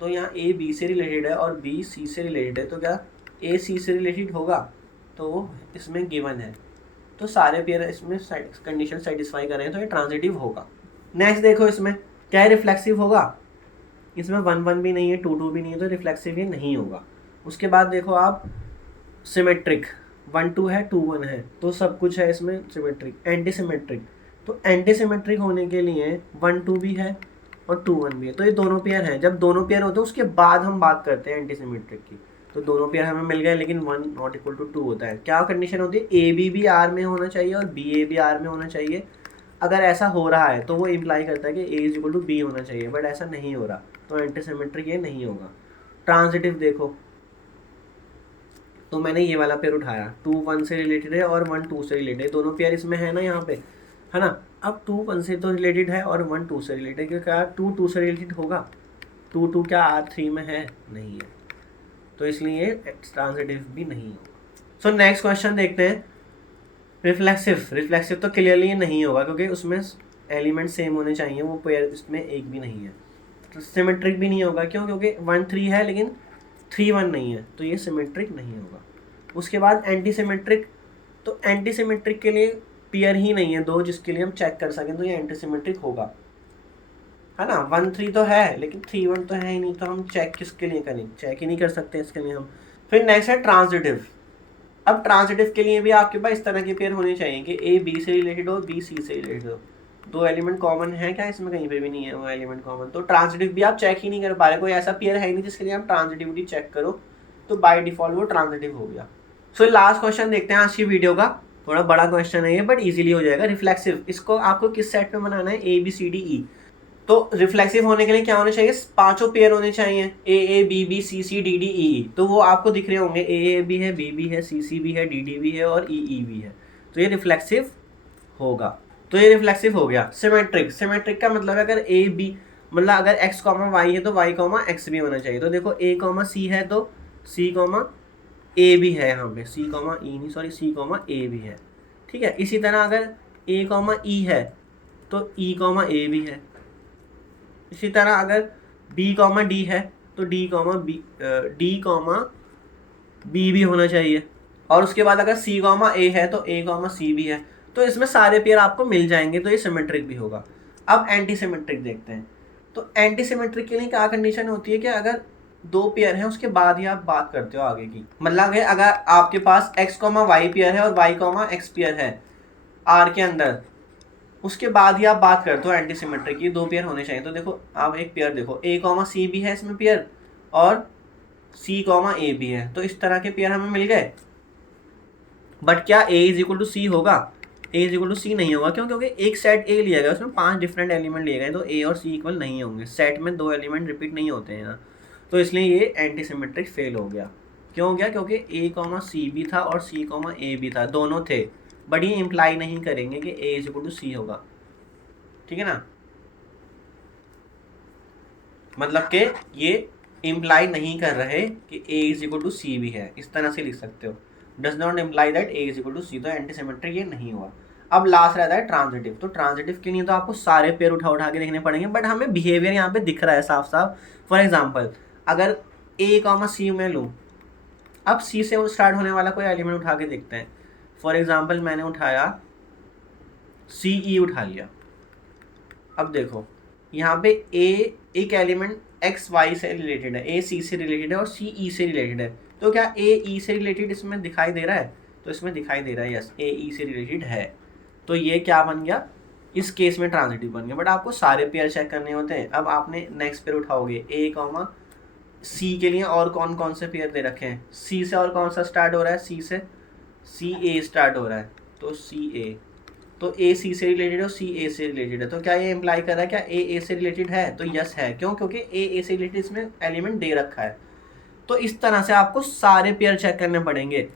तो यहाँ ए बी से रिलेटेड है और बी सी से रिलेटेड है, तो क्या ए सी से रिलेटेड होगा, तो वो इसमें गिवन है। तो सारे पेयर इसमें कंडीशन सेटिस्फाई करें तो ये ट्रांजिटिव होगा। नेक्स्ट देखो इसमें क्या है, रिफ्लेक्सिव होगा, इसमें 1 1 भी नहीं है, 2 2 भी नहीं है, तो रिफ्लेक्सिव ये नहीं होगा। उसके बाद देखो आप सिमेट्रिक, 1 2 है 2 1 है, तो सब कुछ है इसमें सिमेट्रिक। एंटी सिमेट्रिक, तो एंटी सिमेट्रिक होने के लिए 1 2 भी है और 2 1 भी है, तो ये दोनों पेयर हैं। जब दोनों पेयर होते हैं उसके बाद हम बात करते हैं एंटी सिमेट्रिक की। तो दोनों पेयर हमें मिल गए लेकिन 1 नॉट इक्वल टू 2 होता है। क्या कंडीशन होती है, ए बी भी आर में होना चाहिए और बी ए भी आर में होना चाहिए। अगर ऐसा हो रहा है तो वो इम्प्लाई करता है कि a is equal to B होना चाहिए, बट ऐसा नहीं हो रहा, तो एंटी सिमेट्रिक ये नहीं होगा। ट्रांजिटिव देखो, तो मैंने ये वाला पेयर उठाया, 2 1 से रिलेटेड है और 1 2 से रिलेटेड है, दोनों पेयर इसमें है ना यहाँ पे, है ना। अब 2 1 से तो रिलेटेड है और 1 2 से रिलेटेड, क्योंकि क्या 2 2 से रिलेटेड होगा, 2 2 क्या R3 में है, नहीं है, तो इसलिए ट्रांजिटिव भी नहीं होगा। सो नेक्स्ट क्वेश्चन देखते हैं, रिफ्लेक्सिव। रिफ्लेक्सिव तो क्लियरली नहीं होगा क्योंकि उसमें एलिमेंट सेम होने चाहिए, वो पेयर इसमें एक भी नहीं है। तो सिमेट्रिक भी नहीं होगा, क्यों, क्योंकि 1 3 है लेकिन 3 1 नहीं है, तो ये सिमेट्रिक नहीं होगा। उसके बाद एंटी सिमेट्रिक, तो एंटी सिमेट्रिक के लिए पेयर ही नहीं है दो जिसके लिए हम चेक कर सकें, तो ये एंटी सिमेट्रिक होगा, है ना। 1 3 तो है लेकिन 3 1 तो है ही नहीं, तो हम चेक किसके लिए करें, चेक ही नहीं कर सकते इसके लिए हम। फिर नेक्स्ट है ट्रांजिटिव। अब ट्रांजिटिव के लिए भी आपके पास इस तरह के पेयर होने चाहिए कि ए बी से रिलेटेड हो, बी सी से रिलेटेड हो। दो एलिमेंट कॉमन है क्या, इसमें कहीं पे भी नहीं है वो एलिमेंट कॉमन, तो ट्रांजिटिव भी आप चेक ही नहीं कर पा रहे, कोई ऐसा पेयर है ही नहीं जिसके लिए आप ट्रांजिटिविटी चेक करो, तो बाय डिफॉल्ट वो ट्रांजिटिव हो गया। सो लास्ट क्वेश्चन देखते हैं आज की वीडियो का, थोड़ा बड़ा क्वेश्चन है ये बट इजीली हो जाएगा। रिफ्लेक्सिव, इसको आपको किस सेट में बनाना है, A B C D e. तो रिफ्लेक्सिव होने के लिए क्या होने चाहिए, पांचों पेयर होने चाहिए, a b b c c d d e. तो वो आपको दिख रहे होंगे, ए भी है, बी भी है, सी सी भी है, डी डी भी है और ई भी है, तो ये रिफ्लेक्सिव होगा। तो ये रिफ्लेक्सिव हो गया। सिमेट्रिक, सिमेट्रिक का मतलब है अगर ए बी, मतलब अगर एक्स कॉमा वाई है तो वाई कॉमा एक्स भी होना चाहिए। तो देखो ए कॉमा सी है तो सी कॉमा ए भी है, यहाँ पे सी कॉमा ई नहीं, सॉरी सी कॉमा ए भी है, ठीक है। इसी तरह अगर ए कॉमा ई है तो ई कॉमा ए भी है। इसी तरह अगर बी कॉमा डी है तो डी कॉमा बी भी होना चाहिए। और उसके बाद अगर सी कॉमा ए है तो ए कॉमा सी भी है। तो इसमें सारे पेयर आपको मिल जाएंगे, तो ये सिमेट्रिक भी होगा। अब एंटी सिमेट्रिक देखते हैं। तो एंटी सिमेट्रिक के लिए क्या कंडीशन होती है कि अगर दो पेयर हैं उसके बाद ही आप बात करते हो आगे की, मतलब अगर आपके पास एक्स कॉमा वाई पेयर है और वाई कॉमा एक्स पेयर है आर के अंदर, उसके बाद ही आप बात करते हो एंटी सिमेट्रिक की, दो पेयर होने चाहिए। तो देखो आप एक पेयर देखो, ए कॉमा सी भी है इसमें पेयर और सी कॉमा ए भी है, तो इस तरह के पेयर हमें मिल गए। बट क्या ए इज इक्वल टू सी होगा, ए इज इक्वल टू सी नहीं होगा, क्यों, क्योंकि एक सेट ए लिया गया उसमें 5 डिफरेंट एलिमेंट लिए गए, तो ए और सी इक्वल नहीं होंगे, सेट में 2 एलिमेंट रिपीट नहीं होते हैं ना, तो इसलिए ये एंटी सिमेट्रिक फेल हो गया। क्यों हो गया, क्योंकि ए कॉमा सी भी था और सी कॉमा ए भी था, दोनों थे, बट ये इम्प्लाई नहीं करेंगे कि ए इज इक्वल टू सी होगा, ठीक है ना। मतलब कि ये इम्प्लाई नहीं कर रहे कि a is equal to c भी है, इस तरह से लिख सकते हो, does not imply that a is equal to c, तो एंटी सिमेट्रिक ये नहीं हुआ। अब लास्ट रहता है ट्रांजिटिव। तो ट्रांजिटिव के लिए तो आपको सारे पेयर उठा के देखने पड़ेंगे, बट हमें बिहेवियर यहाँ पे दिख रहा है साफ साफ। फॉर एग्जाम्पल अगर ए कॉमा सी में लूँ, अब सी से स्टार्ट होने वाला कोई एलिमेंट उठा के देखते हैं। फॉर एग्जाम्पल मैंने उठाया सी ई उठा लिया। अब देखो यहाँ पे ए एक एलिमेंट एक्स वाई से रिलेटेड है, ए सी से रिलेटेड है और सी ई से रिलेटेड है, तो क्या ए ई से रिलेटेड इसमें दिखाई दे रहा है, तो इसमें दिखाई दे रहा है, यस ए ई से रिलेटेड है, तो ये क्या बन गया, इस केस में ट्रांजिटिव बन गया। बट आपको सारे पेयर चेक करने होते हैं। अब आपने नेक्स्ट पेयर उठाओगे, ए कॉमा सी के लिए और कौन कौन से पेयर दे रखे हैं, सी से और कौन सा स्टार्ट हो रहा है, सी से सी ए स्टार्ट हो रहा है, तो सी ए, तो ए सी से रिलेटेड है और सी ए से रिलेटेड है, तो क्या ये इम्प्लाई कर रहा है क्या ए से रिलेटेड है, तो यस है। क्यों, क्योंकि ए से रिलेटेड इसमें एलिमेंट दे रखा है। तो इस तरह से आपको सारे पेयर चेक करने पड़ेंगे।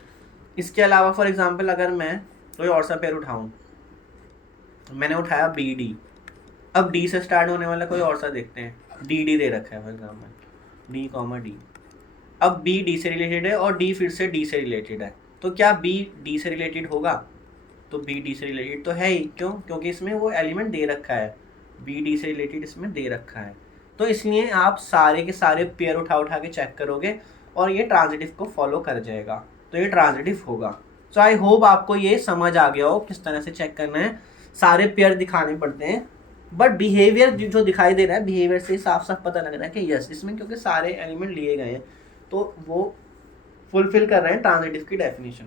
इसके अलावा फॉर एग्जांपल अगर मैं कोई और सा पेयर उठाऊं, मैंने उठाया बी डी। अब डी से स्टार्ट होने वाला कोई और सा देखते हैं, डी दे रखा है for example, D comma D. अब बी डी से रिलेटेड है और डी फिर से डी से रिलेटेड है, तो क्या बी डी से रिलेटेड होगा? तो बी डी से रिलेटेड तो है ही, क्यों? क्योंकि इसमें वो एलिमेंट दे रखा है, बी डी से रिलेटेड इसमें दे रखा है। तो इसलिए आप सारे के सारे पेयर उठा उठा के चेक करोगे और ये ट्रांजिटिव को फॉलो कर जाएगा, तो ये ट्रांजिटिव होगा। सो आई होप आपको ये समझ आ गया हो किस तरह से चेक करना है। सारे पेयर दिखाने पड़ते हैं, बट बिहेवियर जो दिखाई दे रहा है, बिहेवियर से साफ साफ पता लग रहा है कि यस इसमें क्योंकि सारे एलिमेंट लिए गए हैं तो वो फुलफिल कर रहे हैं ट्रांजिटिव की डेफिनेशन।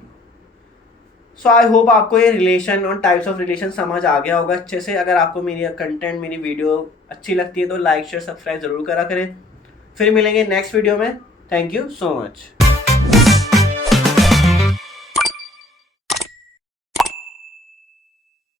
सो आई होप आपको ये रिलेशन और टाइप्स ऑफ रिलेशन समझ आ गया होगा अच्छे से। अगर आपको मेरी कंटेंट, मेरी वीडियो अच्छी लगती है तो लाइक शेयर सब्सक्राइब ज़रूर करा करें। फिर मिलेंगे नेक्स्ट वीडियो में। Thank you so much.